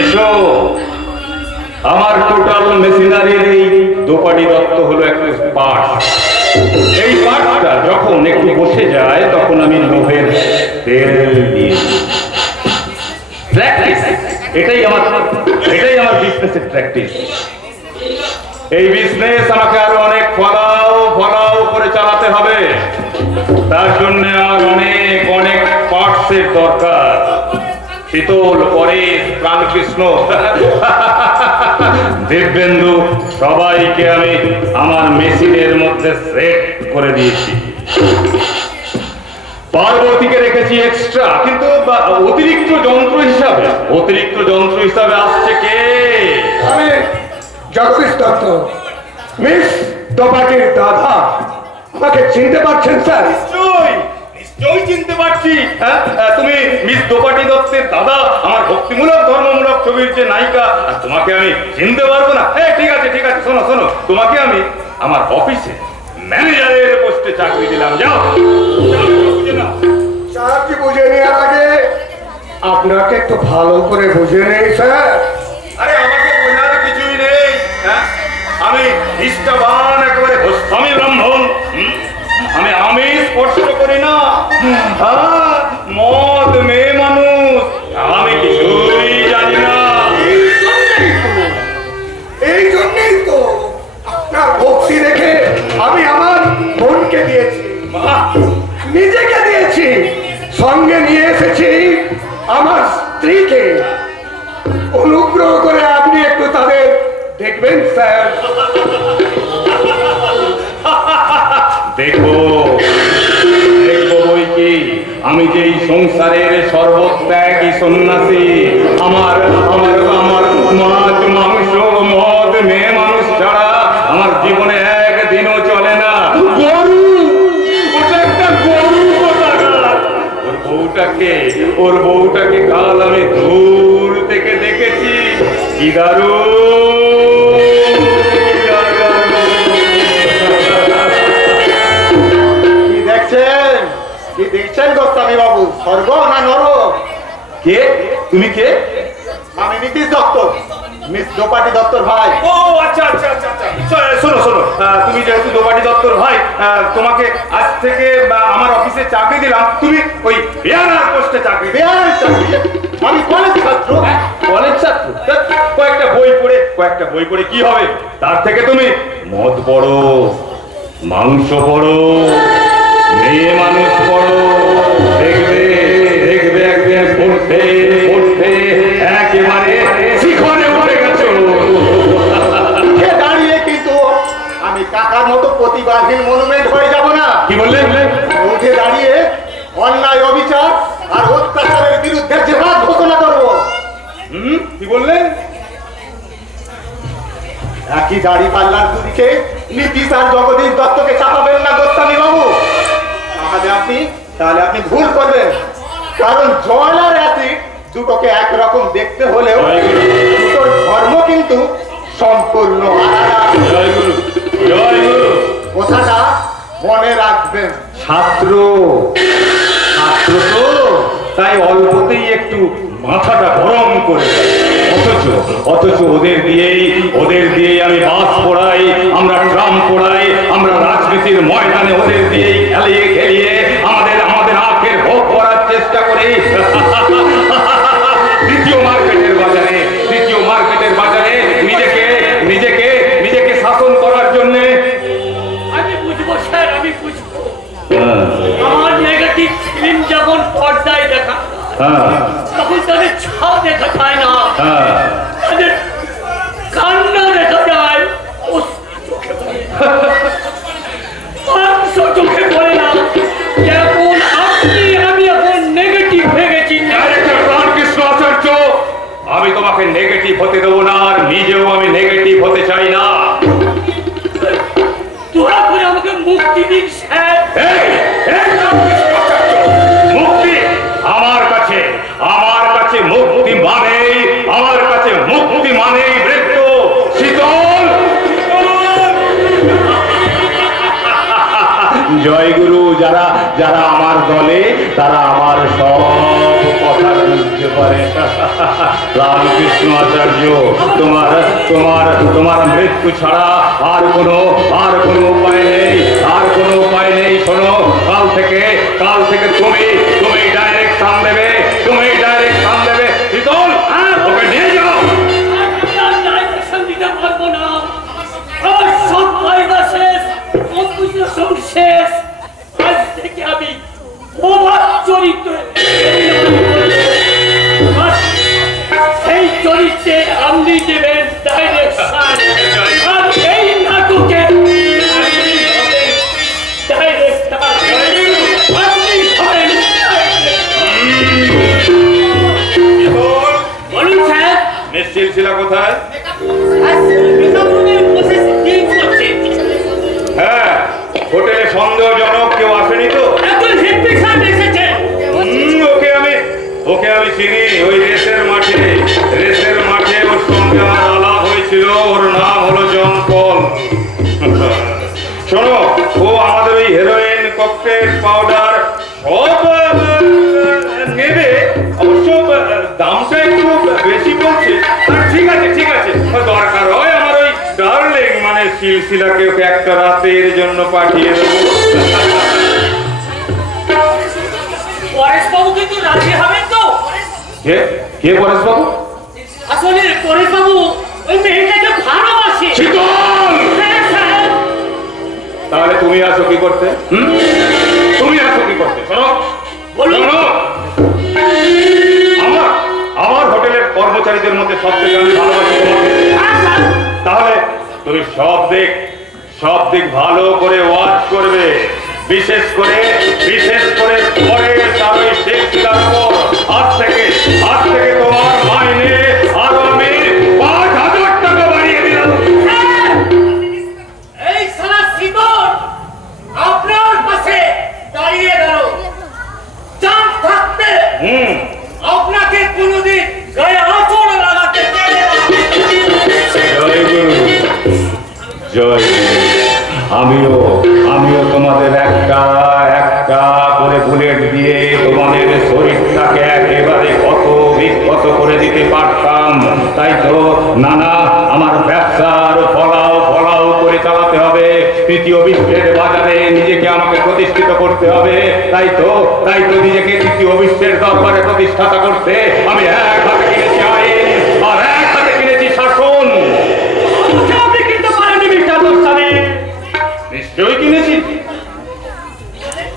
এসো, আমার টোটাল মেশিনারির এই দোপাটি দত্ত হলো একটা পাঠ। এই পাঠটা যখন একটু বসে যায় তখন আমি লোভের তেল দিই। প্র্যাকটিস, এটাই আমার বিজনেসের প্র্যাকটিস। এই বিজনেস আমাকে আরো অনেক ফলাও করে চালাতে হবে। তার জন্য আমার অনেক পার্টসের দরকার। শীতল, পরেশ, প্রাণকৃষ্ণ, দিব্যেন্দু সবাইকে আমি আমার মেশিনের মধ্যে সেট করে দিয়েছি। পার্বতীকে রেখেছি এক্সট্রা, কিন্তু অতিরিক্ত যন্ত্র হিসাবে আসছে কে? আমি জগদীশ দত্ত, মিস দোপাটির দাদা। আমাকে চিনতে পারছেন স্যার? নিশ্চয়ই চিনতে পারছি। হ্যাঁ, তুমি মিস দোপাটি দত্তের দাদা, আমার ভক্তিমূলক ধর্মমূলক ছবির যে নায়িকা। তোমাকে আমি চিনতে পারবো না? ঠিক আছে, শোনো, তোমাকে আমি আমার অফিসে ম্যানেজারের পোস্টে চাকরি দিলাম। যাও বুঝে নাও। চাকরি বুঝে নেওয়ার আগে আপনাকে একটু ভালো করে বুঝে নেই স্যার। আরে আমাকে বোঝার কিছুই নেই। হ্যাঁ, আমি নিষ্ঠাবান, একেবারে গোস্বামী ব্রাহ্মণ। আমি স্পর্শ করি না। মদ, মেয়ে মানুষ, আমি কিছুই জানি না। এই জন্যই তো আপনার ভক্তি রেখে আমি আমার বোনকে দিয়েছি, নিজেকে দিয়েছি, সঙ্গে নিয়ে এসেছি আমার স্ত্রীকে। অনুগ্রহ করে আপনি একটু তাদের দেখবেন স্যার। দেখবো বই কি, আমি যে এই সংসারের সর্বত্যাগী সন্ন্যাসী। আমার মাছ, মাংস, মদ, মেয়ে মানুষ ছাড়া আমার জীবনে একদিনও চলে না। ওটা একটা গরু কোথাকার। ওর বউটাকে কাল আমি দূর থেকে দেখেছি। কি দারুণ! কি দেখছেন গোস্বামী বাবু? স্বর্গ না নরক? কে তুমি? কে? আমি নীতিশ দত্ত, মিস দোপাটি দত্তর ভাই। ও আচ্ছা। শোনো, তুমি যেহেতু দোপাটি দত্তর ভাই, তোমাকে আজ থেকে আমার অফিসে চাকরি দিলাম। তুমি ওই বেয়ারার পোস্টে চাকরি। বেয়ারার চাকরি? আমি কলেজ ছাত্র। কলেজ ছাত্র? কয়েকটা বই পড়ে কি হবে? তার থেকে তুমি মদ পড়ো, মাংস পড়ো, মেয়ে মানুষ পড়ো। দেখবে একদিন পড়তে একেবারে শিখরে উঠে গেছো। দাঁড়িয়ে কিন্তু আমি কাকার মতো প্রতিবাদহীন মনুমেন্ট হয়ে যাব না। কি বললেন? উঠে দাঁড়িয়ে অন্যায়, অবিচার আর অত্যাচারের বিরুদ্ধে জেহাদ ঘোষণা করবো। কি বললেন? একই দাড়ি পাল্লার দুদিকে নীতিশ আর জগদীশ দত্তকে চাপাবেন না গোস্বামী বাবু। তাহলে আপনি ভুল করবেন। কারণ জল আর অ্যাসিড দুটোকে একরকম দেখতে হলেও দুটোর ধর্ম কিন্তু সম্পূর্ণ আলাদা। কথাটা মনে রাখবেন। ছাত্র তো তাই অল্পতেই একটু মাথাটা গরম করে। অথচ ওদের দিয়েই আমি বাস পড়াই, আমরা ট্রাম পড়াই, আমরা রাজনীতির ময়দানে ওদের দিয়েই খেলিয়ে আমাদের আখের ভোগ করার চেষ্টা করি। দ্বিতীয় মার্কেটের বাজারে নিজেকে শাসন করার জন্য। আমি বুঝবো স্যার, আমি বুঝবো। আমার নেগেটিভ ফিল্ম যখন পর্দায় দেখা তখন তাদের ছাপ দেখা যায় না, তাদের কান্না দেখা যায়। নেগেটিভ হতে দেবো না, আর নিজেও আমি নেগেটিভ হতে চাই না। দয়া করে আমাকে মুক্তি দিন স্যার। মুক্তি আমার কাছে মুক্তি মানেই, আমার কাছে মুক্তি মানেই মৃত্যু। শীতল, জয়গুরু, যারা যারা আমার দলে তারা আমার সব কথা বুঝতে পারে। রামকৃষ্ণ আচার্য, তোমার তোমার তোমার মৃত্যু ছাড়া আর কোনো উপায় নেই, আর কোনো উপায় নেই। শোনো, কাল থেকে তুমি ডাইরেকশন দেবে, শীতল, ওকে নিয়ে যাও। ডাইরেকশন দিতে পারবো না, আমার সব ফায়দা শেষ, কম্পিটিশন শেষ। আজ থেকে আমি ওভার চরিত্রে সেই চরিত্রে আপনি দেবেন ডাইরেকশন, আর এই নাটকে ডাইরেক্টর আপনি হবেন। বলুন স্যার। নিশ্চিল ছিল কোথায়? হ্যাঁ, হোটেলে সন্দেহজনক কেউ আসেনি তো? ওকে আমি চিনি। ওই রেসের মাঠে ওর সঙ্গে আমার আলাপ হয়েছিল। ওর নাম হলো জন পল। শোনো, ও আমাদের ওই হেরোইন, ককটেল, পাউডার সব নেবে। অবশ্য দামটা একটু বেশি বলছে। ঠিক আছে, দরকার হয় আমার ওই ডার্লিং মানে সিলসিলাকে ওকে একটা রাতের জন্য পাঠিয়ে দেবো। পরেশবাবু কিন্তু রাজি হবেন তো? কে পরেশবাবু? আসলে পরেশবাবু ওই মেয়েটাকে ভালোবাসে। তাহলে তুমি আসো কি করতে? শোনো, আমার হোটেলের কর্মচারীদের মধ্যে সবথেকে আমি ভালোবাসি তোমাকে। তাহলে তুমি সব দিক ভালো করে ওয়াচ করবে, বিশেষ করে পরে তার ওই শেখছিলার উপর। আজ থেকে তোমার মাইনে আরো আমি 5,000 টাকা বাড়িয়ে দিলাম। এই সারা জীবন আপনার পাশে দাঁড়িয়ে গেল, চান থাকতে আপনাকে কোনোদিন গায়ে আঁচড় লাগাতে দেবে না। জয় গুরু। আমিও তোমাদের একটা করে বুলেট দিয়ে তোমাদের শরীরটাকে একেবারে ক্ষত করে দিতে পারতাম। তাই তো নানা আমার ব্যবসা আরো ফলাও করে চালাতে হবে। তৃতীয় বিশ্বের বাজারে নিজেকে আমাকে প্রতিষ্ঠিত করতে হবে। তাই তো নিজেকে তৃতীয় বিশ্বের দরবারে প্রতিষ্ঠাতা করতে আমি এক হাতে কিনেছি আইন, আর এক হাতে কিনেছি শাসন। নিশ্চয়ই কিনেছি।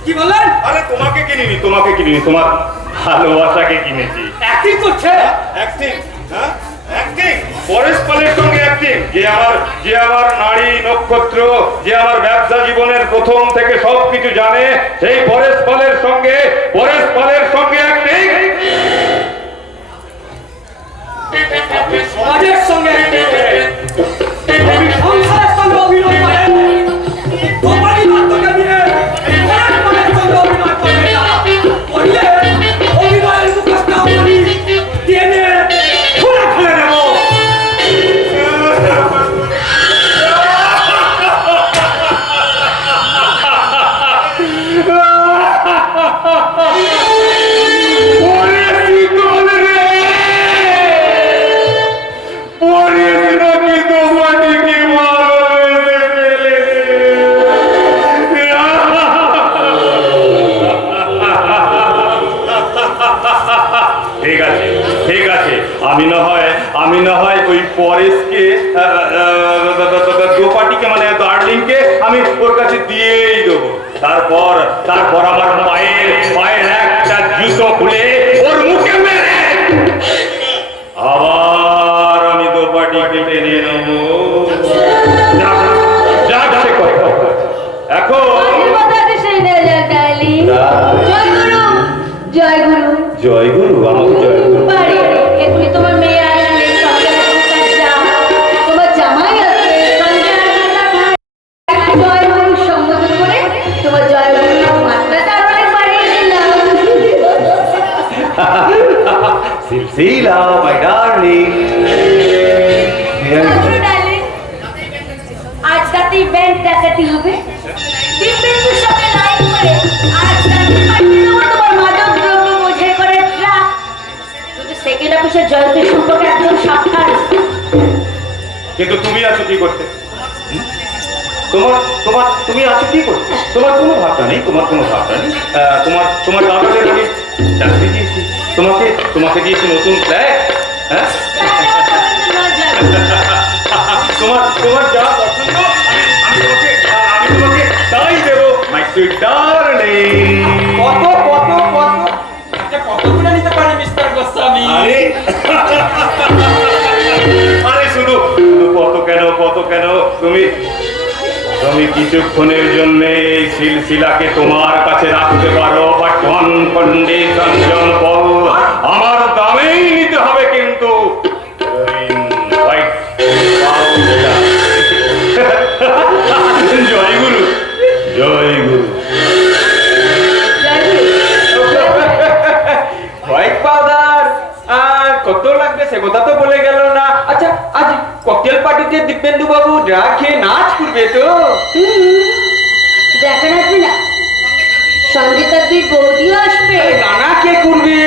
কি বললেন? আরে তোমাকে কিনিনি, তোমার ভালোবাসাকে কিনেছি। অ্যাক্টিং করছে? অ্যাক্টিং? পরেশ পালের সঙ্গে অ্যাক্টিং? যে আমার নারী নক্ষত্র, যে আমার ব্যবসা জীবনের প্রথম থেকে সবকিছু জানে, সেই পরেশ পালের সঙ্গে অ্যাক্টিং? সমাজের সঙ্গে সংসারের সঙ্গে অভিনয় করেন। কোম্পানি মাত্রকে দিয়ে পরের সঙ্গে অভিনয় করবে না, করলে অভিনয়ের মুখোশটা আমি টেনে খুলে নেব। ঠিক আছে, আমি না হয় ওই পরেশকে দোপাটিকে মানে ডার্লিংকে আমি ওর কাছে দিয়েই দেবো। তারপর আমার পায়ের একটা জুতো খুলে ওর মুখে মেরে আবার আমি দোপাটিকে টেনে নেবো। এখন জয় গুরু। জয় গুরু, আমাকে জয় গুরু। এক্ষুনি তোমার মেয়ে আসবে। যাও মাই ডার্লিং। ডার্লিং, আজ রাতেই ব্যাংক ডাকাতি হবে। দিব্যেন্দুর সঙ্গে লাইন করে আজ রাতে পাঠিয়ে দেবো তোমার মাদক দ্রব্য বোঝাই করে ট্রাক। কিন্তু সেকেন্ড অফিসের জয়ন্তীর সম্পর্কে একদম সাবধান। কিন্তু তুমি আছো কি করতে? তুমি আছো কি করতে? তোমার কোনো ভাবনা নেই, তোমার কোনো ভাবনা নেই। তোমার দাদাদের আমি চাকরি দিয়েছি, তোমাকে দিয়েছি নতুন ফ্ল্যাট। হ্যাঁ, তোমার যা পছন্দ আমি তোমাকে তাই দেবো মাই সুইট ডার্লিং। কত কত কত আচ্ছা কতগুলো নিতে পারি মিস্টার গোস্বামী? আরে শুধু কত কেন তুমি কিছুক্ষণের জন্য এই সিলসিলাকে তোমার কাছে রাখতে পারো, বাট ওয়ান কন্ডিশন জনপল, আমার দামেই নিতে হবে কিন্তু। জয় গুরু, জয় গুরু। হোয়াইট পাউডার আর কত লাগবে সে কথা তো বলে গেল না। আচ্ছা আজ ককটেল পার্টিতে দিব্যেন্দু বাবু ড্রাগ খেয়ে নাচ করবে তো? দেখা আসবে না, সঙ্গীতার দুই বৌদিও আসবে। গানা কে করবে?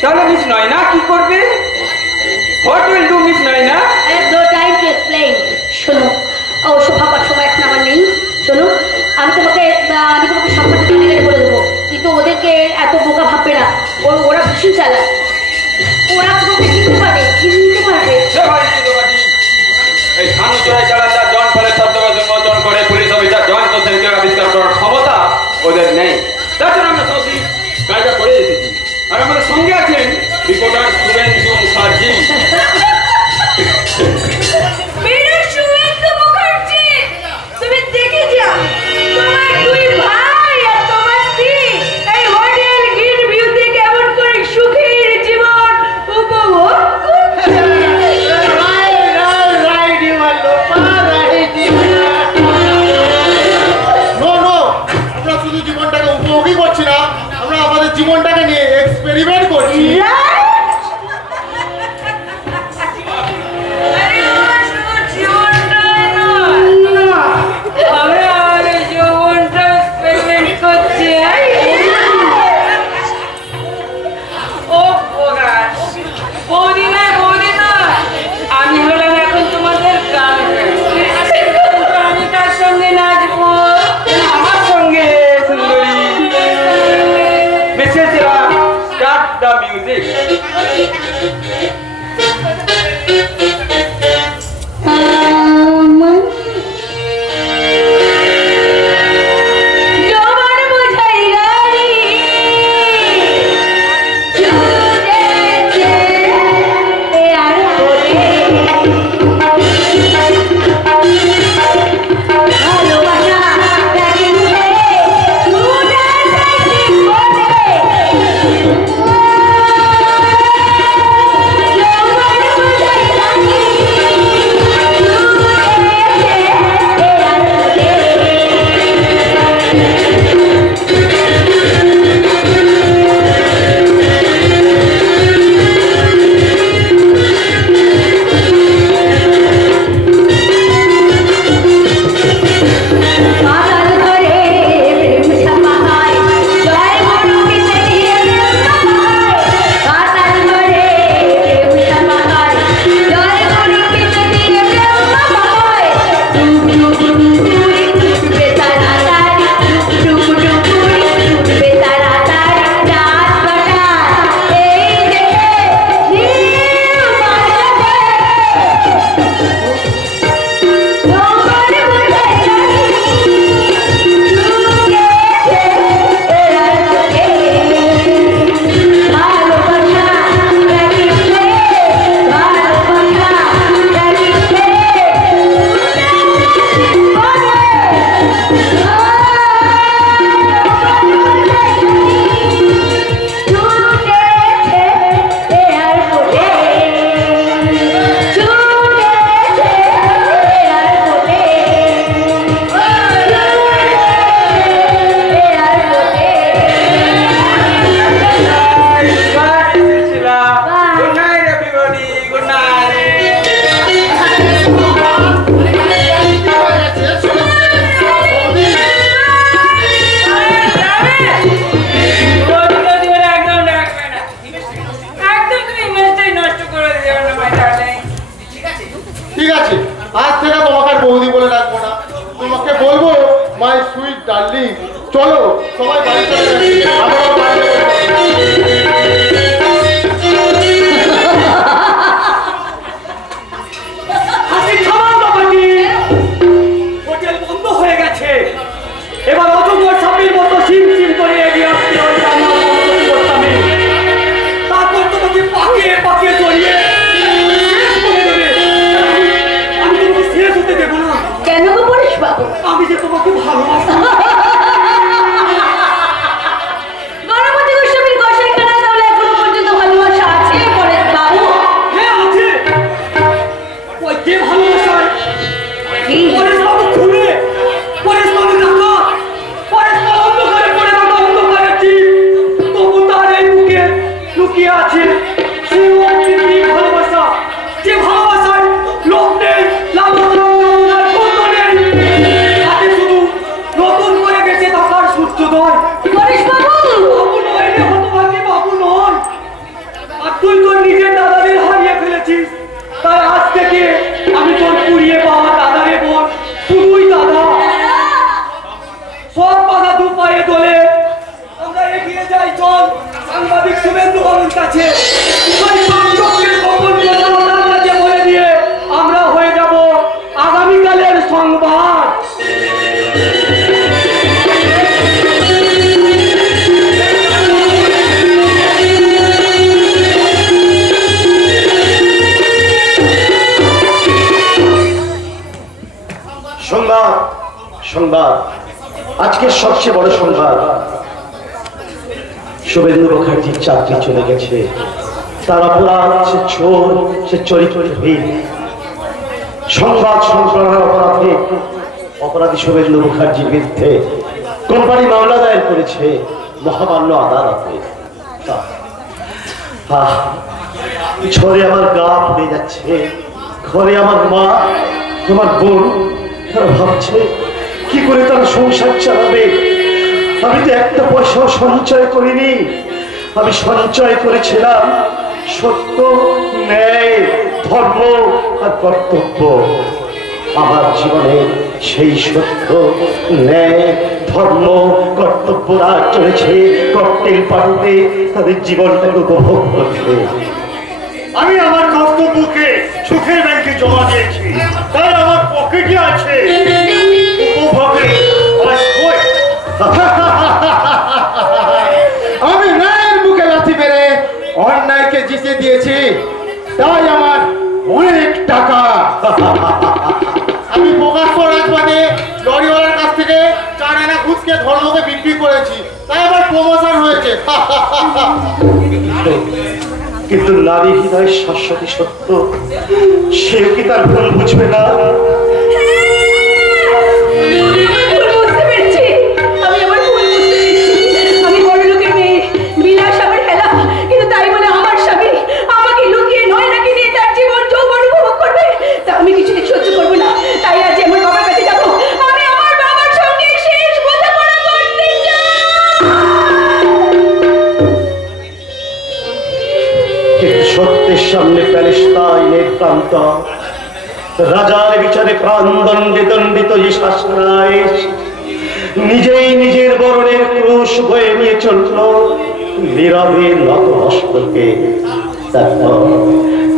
তাহলে মিস নয়না কি করবে? What will do miss Nayana? I have no time to explain. শোনো, অবশ্য ভাবার সময় এখন আমার নেই। শোনো, আমি তোমাকে সম্পত্তি তালিকায় বলে দেবো, কিন্তু ওদেরকে এত বোকা ভাববে না। ওরা ভীষণ চালাক, ওরা তোমাকে চিনতে পারবে। সে ভাই ইন্দুবাদী, এই থানু চোরাই চালানদার জন ফলের শব্দকে মোচন করে পুলিশ অফিসার জয়ন্ত সেনকে আবিষ্কার করার ক্ষমতা ওদের নেই। তাছাড়া আমরা সবই কায়দা করে এসেছি। আর আমাদের সঙ্গে আছেন রিপোর্টার শুভেন্দু মুখার্জি। তুমি দেখে যাও, তোমার দুই ভাই আর তোমার স্ত্রী এই হোটেল গ্রিন ভিউতে কেমন করে সুখের জীবন উপভোগ করছে। আমরা শুধু জীবনটাকে উপভোগই করছি না, আমরা আমাদের জীবনটাকে নিয়ে এক্সপেরিমেন্ট করছি। আমি হলাম এখন তোমাদের আমি তার সঙ্গে নাচবো। আমার সঙ্গে সুন্দরী মিসেস মাই সুইট ডার্লিং, চলো সবাই বাড়ি চলে যাচ্ছি। আমরাও বাড়ি চলে হাসি থামান বাবাজি, হোটেল বন্ধ হয়ে গেছে। এবার অজগর সাপের মতো শিম শিম করে এগিয়ে আসতে হবে আমার মতো করতামে। তারপর তোমাকে পাকিয়ে পাকিয়ে জড়িয়ে শেষ করে দেবে। আমি তোমাকে শেষ হতে দেবো না। কেন গো পরেশ বাবু? আমি যে তোমাকে ভালোবাসি। গণপতি গোস্বামীর কষাইখানা তাহলে এখনো পর্যন্ত ভালোবাসা আছে পরেশ বাবু? হ্যাঁ আছে। ওই যে ভালোবাসায় কি? পরেশবাবু খুনে, পরেশবাবু ডাকাত, পরেশবাবু অন্ধকারে পড়ে থাকা অন্ধকারের জীব, তবু তার এই বুকে লুকিয়ে আছে সেই অপ্রীতি ভালোবাসা, যে ভালোবাসায় লোভ নেই, লালসার গন্ধ নেই, তাতে শুধু নতুন করে বেঁচে থাকার সূর্যোদয়। পরেশ বাবু! বাবু নয় রে হতভাগী, বাবু নয়। আর তুই তোর নিজের দাদাদের হারিয়ে ফেলেছিস, তাই আজ থেকে আমি তোর কুড়িয়ে পাওয়া দাদারে বোন, শুধুই দাদা। সব বাধা দু পায়ে তোলে আমরা এগিয়ে যাই, চল সাংবাদিক শুভেন্দু বাবুর কাছে। ওই পাঁচজনের গোপন কথা ওনার কাছে বলে দিয়ে আমরা হয়ে যাব আগামীকালের সংবাদ। সংবাদ, সংবাদ, আজকের সবচেয়ে বড় সংবাদ, শুভেন্দু মুখার্জির চাকরি চলে গেছে। তার অপরাধ, সে চোর, সে চরিত্রহীন। সংবাদ সংক্রমণের অপরাধে অপরাধী শুভেন্দু মুখার্জির বিরুদ্ধে কোম্পানি মামলা দায়ের করেছে মহামান্য আদালতে। ঝড়ে আমার গা পুড়ে যাচ্ছে। ঘরে আমার মা, আমার বোন, তারা ভাবছে কি করে তারা সংসার চালাবে। আমি তো একটা পয়সাও সঞ্চয় করিনি। আমি সঞ্চয় করেছিলাম সত্য, ন্যায়, ধর্ম আর কর্তব্য। আমার জীবনে সেই সত্য, ন্যায়, ধর্ম, কর্তব্যরা চলেছে ককটেল পার্টিতে তাদের জীবনটাকে উপভোগ করতে। আমি আমার কর্তব্যকে সুখের ব্যাংকে জমা দিয়েছি, তাই আমার পকেটে আছে উপভোগে পাসপোর্ট। আমি ন্যায়ের বুকে লাথি মেরে অন্যায়কে জিতে দিয়েছি, তাই আমার অনেক টাকা। আমি প্রকাশ্য রাজপথে লরিওয়ালার কাছ থেকে 4 আনা ঘুষকে ধর্মকে বিক্রি করেছি, তাই আমার প্রমোশন হয়েছে। কিন্তু নারী হৃদয় শাশ্বতী সত্য, সে কি তার ভুল বুঝবে না? বুঝতে পেরেছি, আমি আমার ভুল বুঝতে পেরেছি। আমি বড় লোকের মেয়ে, বিলাস আমার হেলা, কিন্তু তাই বলে আমার স্বামী আমাকে লুকিয়ে নয় নাকি দিয়ে তার জীবন যৌবন উপভোগ করবে, তা আমি কিছুতেই সহ্য করবো না। তাই আজ আমার বাবার কাছে যাবো। আমি আমার বাবার সঙ্গে শেষ বোঝাপড়া করতে চাই। কিন্তু সত্যের সামনে প্যালেস্টাইনের প্রান্ত, রাজার বিচারে প্রাণদণ্ডে দণ্ডিত ঈশাস রায় নিজেই নিজের বরণের ক্রুশ বয়ে নিয়ে চলল নীরবে নত হস্তকে।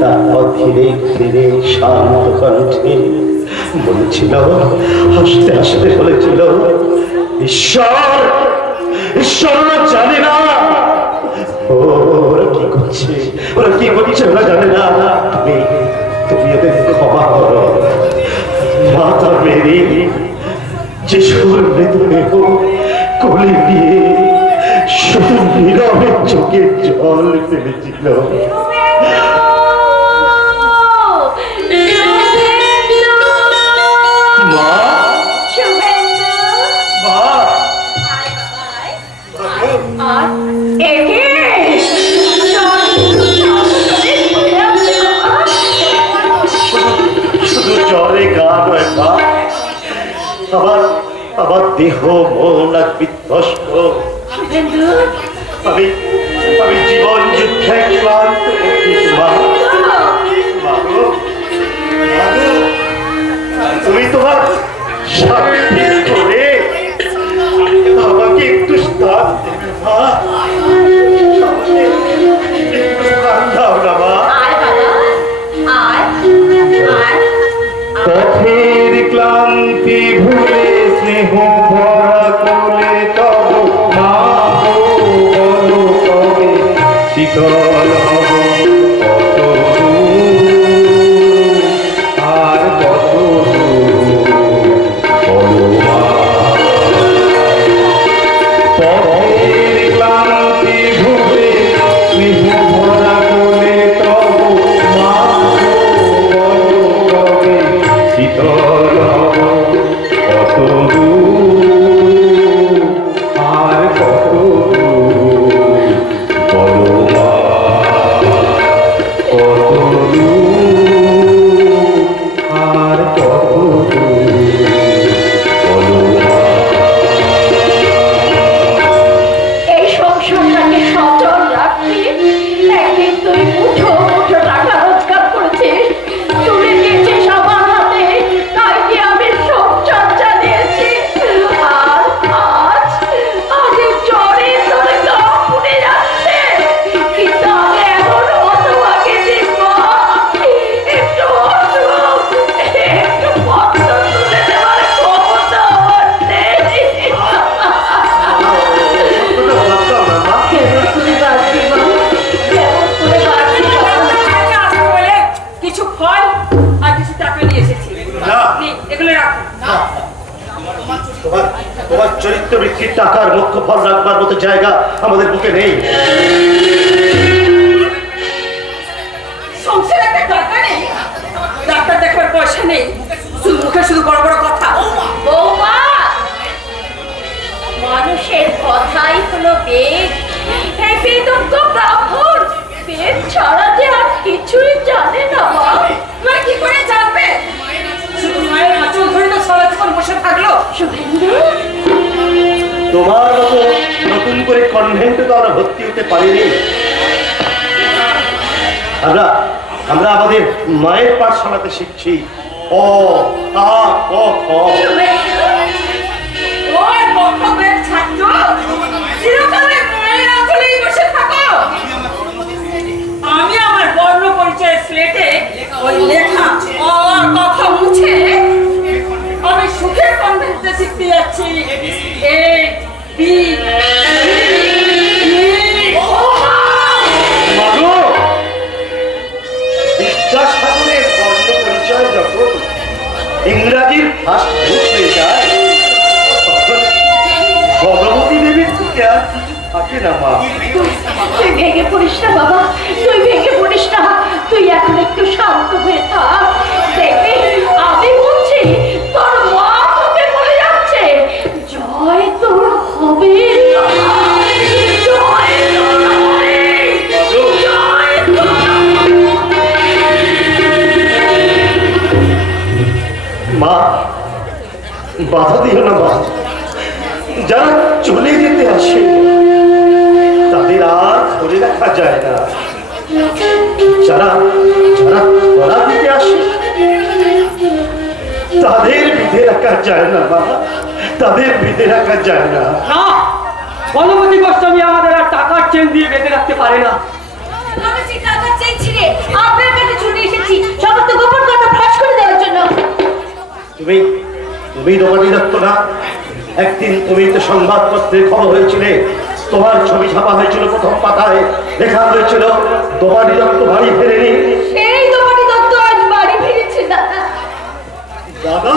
তারপর ধীরে ধীরে শান্ত কণ্ঠে বলেছিল, হাসতে হাসতে বলেছিল, ঈশ্বর, ঈশ্বর জানে না ওরা কি করছে, ওরা কি করছে ওরা জানে না। তুমি ওদের ক্ষমা করো। মাতা মেরি যে সুর মৃতদেহ কোলে নিয়ে শুধু নীরবে চোখে জল ফেলেছিল। মা, মা, শুধু জ্বরে গা নয় মা, আমার দেহ মন আর বিধ্বস্ত। আমি জীবন যুদ্ধে ক্লান্ত মা। তুমি তোমার সাথে করে চরিত্র বৃত্তির টাকার মুখ্য ফল রাখবার মতো জায়গা আমাদের বুকে নেই। সংসার একটা দরকার নেই, ডাক্তার দেখার পয়সা নেই, শুধু মুখে শুধু বড় বড় কথা। বৌমা, মানুষের কথাই হলো বেদ। এই বেদজ্ঞ ব্রাহ্মণ বেদ ছাড়া যে আর কিছুই জানে না। মা, তুমি কি করে জানবে? শুধু মায়ের আঁচল ধরে তো সারা জীবন বসে থাকলো। শুভেন্দু, তোমার মতো নতুন করে কনভেন্টে তো আমরা ভর্তি হতে পারিনি। আমরা আমরা আমাদের মায়ের পাঠ শোনাতে শিখছি। ও আ ক খ। ওই বক্তব্যের ছাত্র চিরকালে মায়ের আঁচলেই বসে থাকো। আমি আমার বর্ণ পরিচয় স্লেটে ওই লেখা অ আ ক খ মুছে আমি সুখের কনভেন্টে শিখতে যাচ্ছি। এ বি মাগো, বিদ্যাসাগরের বর্ণ পরিচয় যখন ইংরাজির ফার্স্ট বুক হয়ে যায়, তখন ভগবতী দেবীর থেকে আর কিছু থাকে না। মা, তুই ভেঙে পড়িস না বাবা, তুই ভেঙে পড়িস না। তুই এখন একটু শান্ত হয়ে থাক। দেখবি আমি বলছি, তোর মা তোকে বলে যাচ্ছে জয় তোর হবে, জয় তোর হবে, জয় তোর হবে। মা, বাধা দিও না। মা, যারা চলে যেতে আসে তাদের আর ধরে রাখা যায় না। যারা যারা ধরা দিতে আসে তাদের বিধে রাখা যায় না। মা, তাদের বিধে রাখা যায় না। না, বনপতি গোস্বামী আমাদের আর টাকার চেন দিয়ে বেঁধে রাখতে পারে না। আমি যে টাকা চাইছি রে, আপনার কাছে ছুটে এসেছি সমস্ত গোপন কথা ফাঁস করে দেওয়ার জন্য। তুমি তুমি দোকানি দত্ত না? একদিন তুমি তো সংবাদপত্রে খবর হয়েছিলে, তোমার ছবি ছাপা হয়েছিল, প্রথম পাতায় লেখা হয়েছিল দোকানি দত্ত বাড়ি ফেরেনি। সেই দোকানি দত্ত আজ বাড়ি ফিরেছে দাদা। দাদা,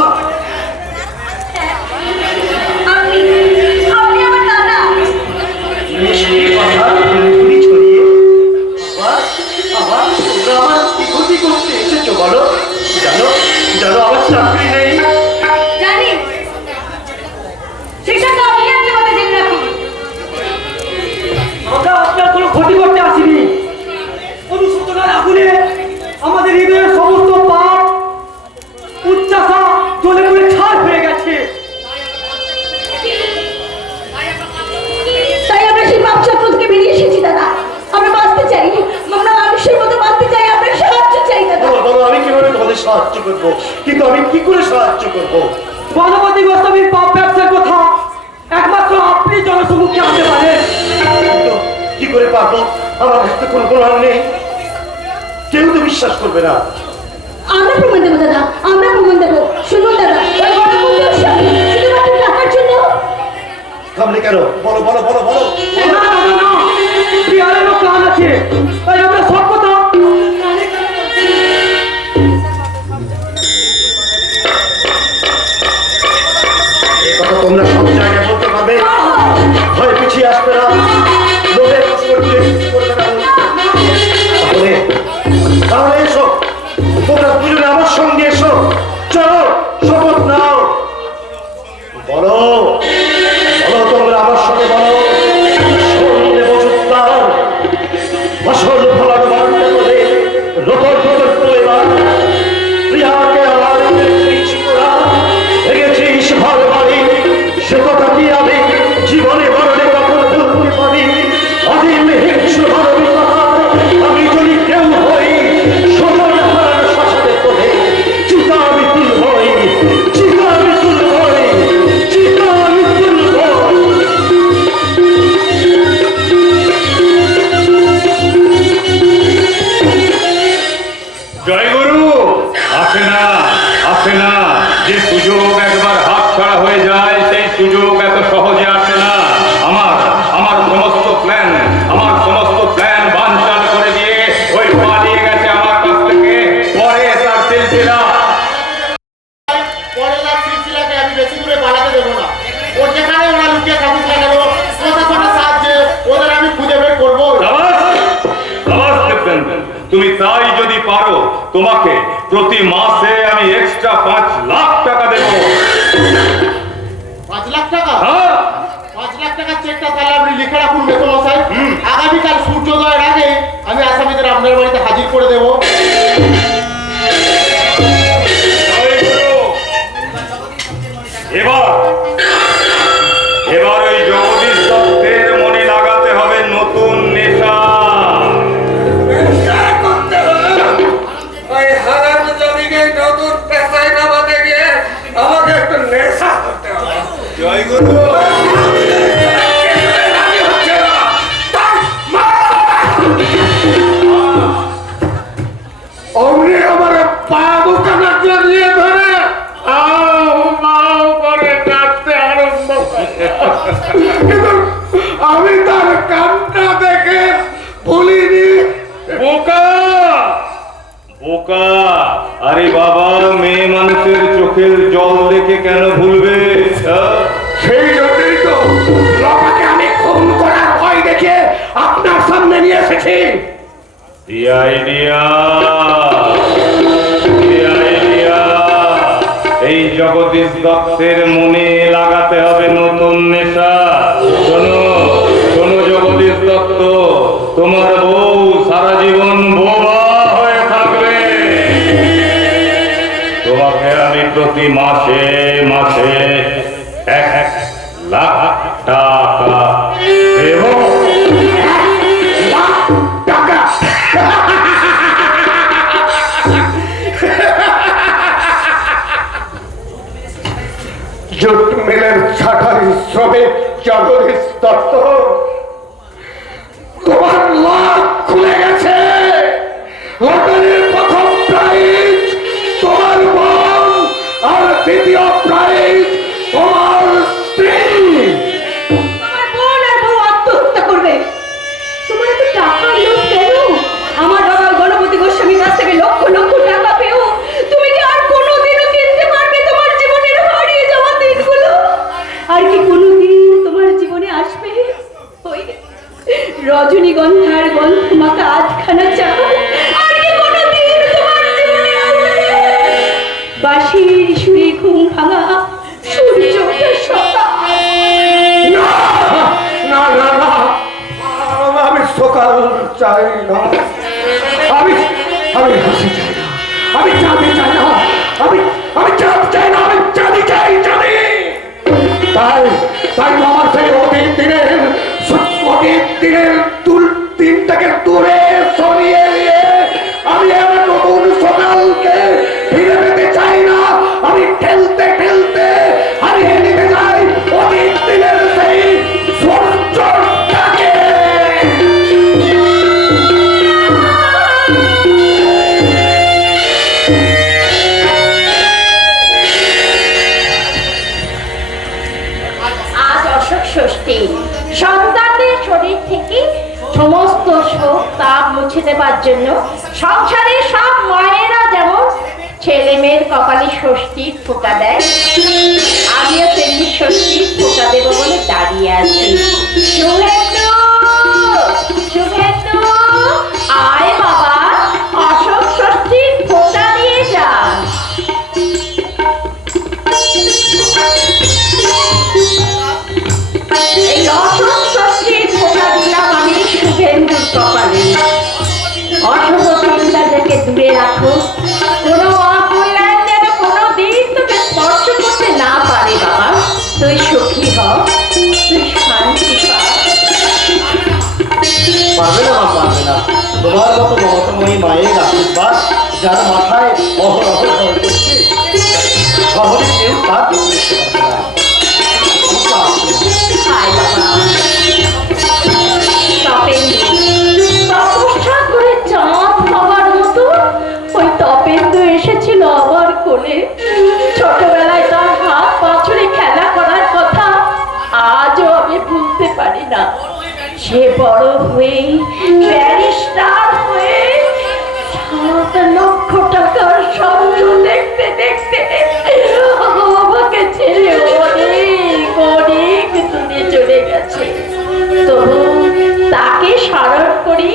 আপনি আপনি আমার দাদা। মিষ্টি কথা ঘুরি ছড়িয়ে আবার আবার তোমরা আমার কি ক্ষতি করতে এসেছো বলো? জানো জানো আমার চাকরি নেই। জানি, সেটা তো আপনি আপনি কথা জেনে রাখুন। আমরা আপনার কোনো ক্ষতি করতে আসিনি। অনুশোচনার আগুনে আমাদের হৃদয়ের সমস্ত পাপ উচ্চাসা জ্বলে পুড়ে ছাই হয়ে গেছে। তাই আমরা সেই পাপ চক্র থেকে বেরিয়ে এসেছি দাদা। আমরা বাঁচতে চাই, আমরা মানুষের মতো বাঁচতে চাই, আমরা সাহায্য চাই দাদা। বলো বলো, আমি কিভাবে তোমাদের সাহায্য করবো? কিন্তু আমি কি করে সাহায্য করবো? বনপতি গোস্বামীর পাপ ব্যবসার কথা একমাত্র আপনি জনসমুখে আনতে পারেন। কিন্তু কি করে পারবো? আমার কাছে তো কোনো প্রমাণ নেই, কেউ তো বিশ্বাস করবে না। আমরা প্রমাণ দেবো দাদা, আমরা প্রমাণ দেবো। শুনুন দাদা, ওই গণপতি শুধুমাত্র টাকার জন্য। থামলে কেন? বলো বলো বলো বলো। না না না না, বিহারেরও প্ল্যান আছে, তাই আমরা সব কথা এই কথা তোমরা সব জায়গায় বলতে পারবে, ভয় পিছিয়ে আসবে না, লোকের কাজ করতে করবে না। তাহলে তাহলে এসো, তোমরা দুজনে আমার সঙ্গে এসো। চলো, শপথ নাও। বলো বলো, তোমরা আমার সঙ্গে বলো। স্বর্ণে বসুত্তার ফসল ফলানো বাড়তে করে রোপণ প্রকল্প এবার প্রিয়াকে আমার শিশুরা ভেঙেছিস ঘর বাড়ি, সে কথা কি আমি জীবনে বড় কখনো ভুলব জিজ্ঞেস থাকিস না কেন, প্রশাসনের সাহায্যে ওদের আমি খুঁজে বের করবো। তুমি তাই যদি পারো, তোমাকে প্রতি মাসে আমি এক্সট্রা 5 লাখ টাকা দেব। 5 লাখ টাকা? হ্যাঁ, 5 লাখ টাকার চেকটা তাহলে আপনি লিখে রাখুন মেসমশাই। আগামীকাল সূর্যোদয়ের আগে আমি আসামিদের আপনার বাড়িতে হাজির করে দেবো। এবার ওই জগদীশ দত্তের মনে লাগাতে হবে নতুন নেশা। ওই হারাম জমিকে নতুন পেশায় নামাতে গিয়ে আমাকে একটু নেশা করতে হবে। জয় গুরু। অমনি আমার পা দুখানা জড়িয়ে ধরে আও মাও করে ডাকতে আরম্ভ করে। কিন্তু আমি তার কান্না দেখে ভুলিনি। বোকা বোকা, আরে বাবা, মেয়ে মানুষের চোখের জল দেখে কেন ভুলবে? সেই জন্যই তো লোকাকে আমি খুন করার ভয় দেখে আপনার সামনে নিয়ে এসেছি। এই জগদীশ দত্তের মনে লাগাতে হবে নতুন নেশা। শোনো শোনো জগদীশ দত্ত, তোমার বউ সারা জীবন বোবা হয়ে থাকবে। তোমাকে আমি প্রতি মাসে মাসে 1 লাখ টাকা দেব। টাকা জুট মিলের ছাটারি শ্রমিক জগদীশ দত্ত, তোমার লাভ খুলে গেছে। লটারির প্রথম প্রাইজ তোমার বোন, আর দ্বিতীয় প্রাইজ তোমার স্ত্রী। আমার বোন আর বউ আত্মহত্যা করবে। তোমার এত টাকার লোভ কেন? আমার বাবা গণপতি গোস্বামীর কাছ থেকে লক্ষ লক্ষ টাকা পেও তুমি কি আর কোনোদিনও কিনতে পারবে তোমার জীবনের হারিয়ে যাওয়া দিনগুলো? আর কি কোনোদিন তোমার জীবনে আসবে ওই রজনীগন্ধার গন্ধ মাখা আধখানা চাল? আর কি কোনোদিন তোমার জীবনে আসবে বাঁশির সুরে ঘুম ভাঙা সূর্য ওঠার সকাল? না না না না, আমি সকাল চাই না, আমি আমি হাসি চাই না, আমি চাঁদি চাই না, আমি চাঁদ চাই না, আমি চাঁদি চাই, চাঁদি। তাই তাই তো আমার সেই অতীত দিনের দিনটাকে দূরে সরিয়ে দিয়ে আমি আমার নতুন সকালকে ফিরে পেতে চাই না। আমি ঠেলতে ঠেলতে হারিয়ে নিতে চাই অতীত দিনের সেই সূর্যটাকে। আজ অশোক ষষ্ঠী। সন্তানদের শরীর থেকে সমস্ত শোক তাপ মুছে দেবার জন্য সংসারের সব মায়েরা যেমন ছেলে মেয়ের কপালে ষষ্ঠীর ফোঁটা দেয়, আমিও তেমনি ষষ্ঠীর ফোঁটা দেবো বলে দাঁড়িয়ে আছি। শুভেন্দু, শুভেন্দু, আয় বাবা, অশোক ষষ্ঠীর ফোঁটা নিয়ে যা। এই অশোক ষষ্ঠীর ফোঁটা দিলাম আমি শুভেন্দুর কপালে। অশুভ চিন্তাদেরকে দূরে রাখো, কোনো অকল্যাণ যেন কোনো দিন তোকে স্পর্শ করতে না পারে বাবা। তুই সুখী হ, তুই শান্তি পা। পারবে না মা, পারবে না। তোমার মতো মমতাময়ী মায়ের আশীর্বাদ যার মাথায় অহরহ ঝড় করছে, শহরে কেউ তার করতে পারবে না। হায় বাবা, তপস্যা করে চাঁদ হওয়ার মতো ওই তপেন্দু এসেছিল আমার কোলে। ছোটবেলায় তার হাত পাছড়ে খেলা করার কথা আজও আমি ভুলতে পারি না। সে বড় হয়ে ব্যারিস্টার হয়ে 7 লক্ষ টাকার স্বপ্ন দেখতে দেখতে আমাকে ছেড়ে অনেক অনেক দূরে চলে গেছে। তবু তাকে স্মরণ করি,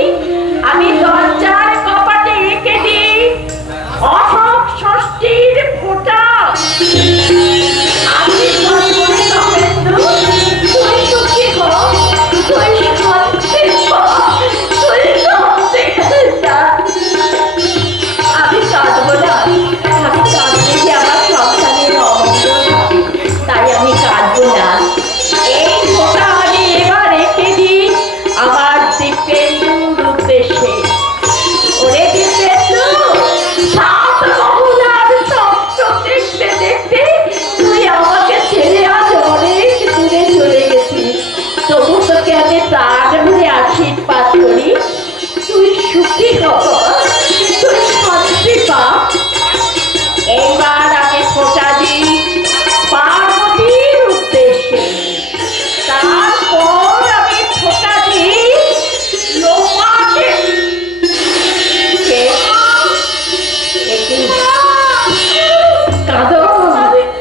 আমি দরজার কপাটে রেখে দিই অশোক ষষ্ঠীর ফোঁটা। আশীর্বাদ করে নবেন্দু, তুই সুখী হ, তুই শান্তি পা, তুই শান্তি যা। আমি কাঁদবো না, আমি কাঁদলে যে আমার সন্তানের অমঙ্গল হবে, তাই আমি কাঁদবো না। এই ফোঁটা আমি এবার রেখে দিই আমার দীপেন্দুর উদ্দেশ্যে। ওরে দীপেন্দু, সাত মহুলার স্বপ্ন দেখতে দেখতে তুই আমাকে ছেড়ে আজ অনেক দূরে চলে গেছিস। তবু তোকে আমি প্রাণ ভরে আশীর্বাদ করি, তুই সুখী হ, তুই শান্তি পা। এইবার আমি ফোঁটা দিই পার্বতীর উদ্দেশ্যে, তারপর আমি ফোঁটা দিই লোপাকে। কাঁদো,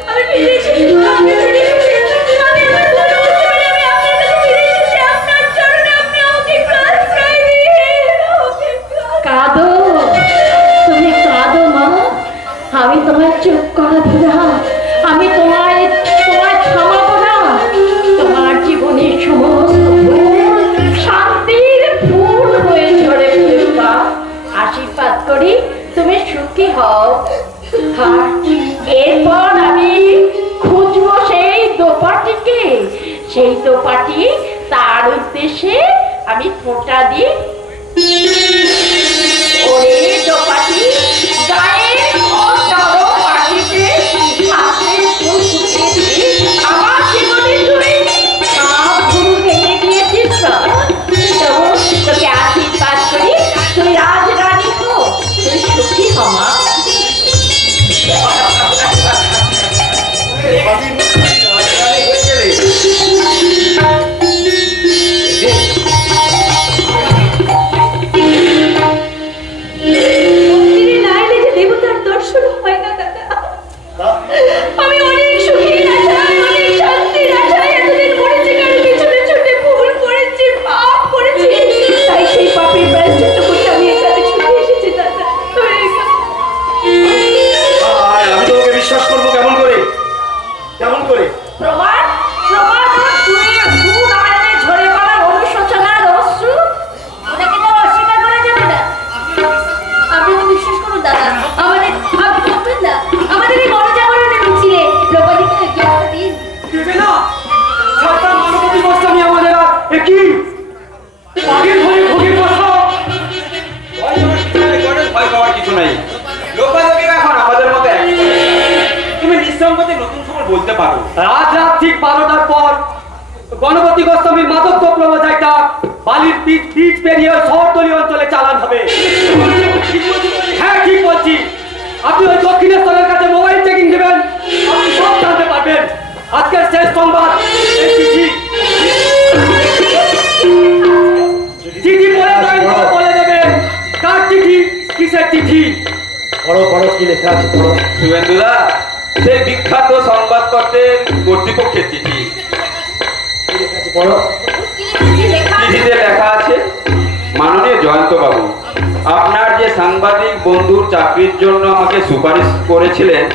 আমি ফিরে এসেছি, আমি ফিরে এসেছি, আমি আমার ভুল বুঝতে পেরে আমি আপনার কাছে ফিরে এসেছি। আপনার চরণে আপনি আমাকে আশ্রয় দিন। কাঁদো, তুমি কাঁদো মা, আমি তোমার চুপ করাবো না, আমি তোমায় থামাবো না। তোমার জীবনের সমস্ত ভুল শান্তির ফুল হয়ে ঝরে পড়ুক। আশীর্বাদ করি তুমি সুখী হও। আর এরপর আমি খুঁজবো সেই দোপাটিকে, সেই দোপাটি, তার উদ্দেশ্যে আমি ফোঁটা দিই। ওরে দোপাটি, গায়ে অসারো পাখিতে হাতে ফুল ফুটিয়ে দিয়ে আমার জীবনে তুই সব ভুল ভেঙে দিয়েছিস। তবু তোকে আশীর্বাদ করি, তুই রাজরানী হো, তুই সুখী হ মা। মন্দিরে না এলে যে দেবতার দর্শন হয় না দাদা। আমি অনেক সুখের আশায়, অনেক শান্তির আশায় এতদিন মরেছি, কারো পিছনে ছুটে ভুল করেছি, পাপ করেছি। তাই সেই পাপের প্রায়শ্চিত্ত করতে আমি এখানে ছুটে এসেছি দাদা। আমি তোমাকে বিশ্বাস করবো কেমন করে? কেমন করে? প্রমাণ, প্রমাণ তুই দূর আয়নে ঝরে পড়া অনুশোচনার অশ্রু, ওটাকে তো অস্বীকার করা যাবে না। আপনি তো বিশ্বাস করুন দাদা, আমাদের আপনি ভাববেন না, আমাদের এই গণজাগরণের মিছিলে লোপাদিকে এগিয়ে আসতে দিন। দেবে না, সরকার মানবতী গোস্বামী আমাদের আর একই আগের ধরে ভোগের কথা। ভয় পাওয়ার কিছু নেই, লোকালোকি এখন আমাদের মধ্যে এক। তুমি নিঃসঙ্গতে নতুন খবর বলতে পারো। আজ রাত ঠিক 12টার পর গণপতি গোস্বামীর মাদক দ্রব্য জায়গা বালির পিচ পেরিয়ে শহরতলি অঞ্চলে চালান হবে। হ্যাঁ ঠিক বলছি, আপনি ওই দক্ষিণেশ্বরের কাছে মোবাইল চেকিং দেবেন, আপনি সব জানতে পারবেন। আজকের শেষ সংবাদ, এই চিঠি চিঠি পড়ে বলে দেবেন কার চিঠি, কিসের চিঠি। বড় বড় কি লেখা আছে? শুভেন্দুদা, সেই বিখ্যাত সংবাদপত্রের কর্তৃপক্ষের চিঠি। বড় চিঠিতে লেখা আছে, মাননীয় জয়ন্ত বাবু, আপনার যে সাংবাদিক বন্ধুর চাকরির জন্য আমাকে সুপারিশ করেছিলেন,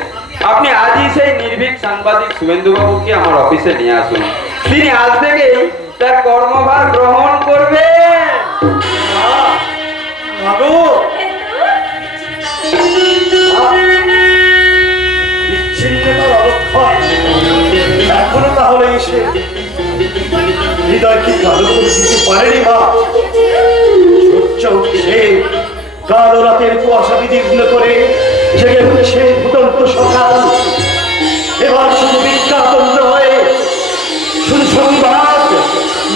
আপনি আজই সেই নির্ভীক সাংবাদিক শুভেন্দু বাবুকে আমার অফিসে নিয়ে আসুন। তিনি আজ থেকেই তার কর্মভার গ্রহণ করবেন। মাগো, বিচ্ছিন্নতার অবক্ষয় এখনো তাহলে এসে হৃদয় কি কালো করে দিতে পারেনি মা? সূর্য উঠছে, কালো রাতের কুয়াশা বিদীর্ণ করে জেগে উঠছে ফুটন্ত সকাল। এবার শুধু বিজ্ঞাপন নয়, শুধু সংবাদ,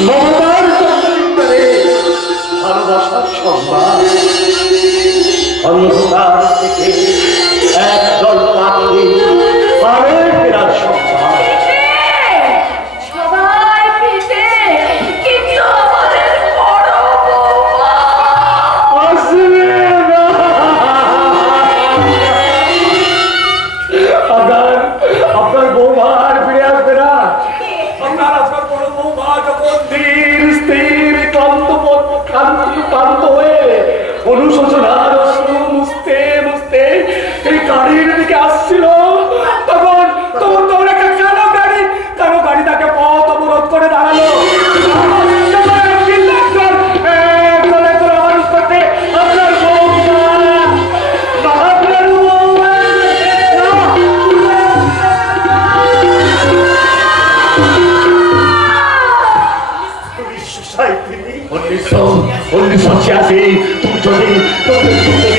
মমতার তরবারি, ভালোবাসার সংবাদ। অন্ধকার থেকে একদল পাখি পারে ফেরার সংবাদ। সবাই ফিরবে, কিন্তু আমাদের বড় বৌমা আসবে না। আপনার বৌমা আর ফিরে আসবে না। আপনার আজকাল 1986 তুমি যদি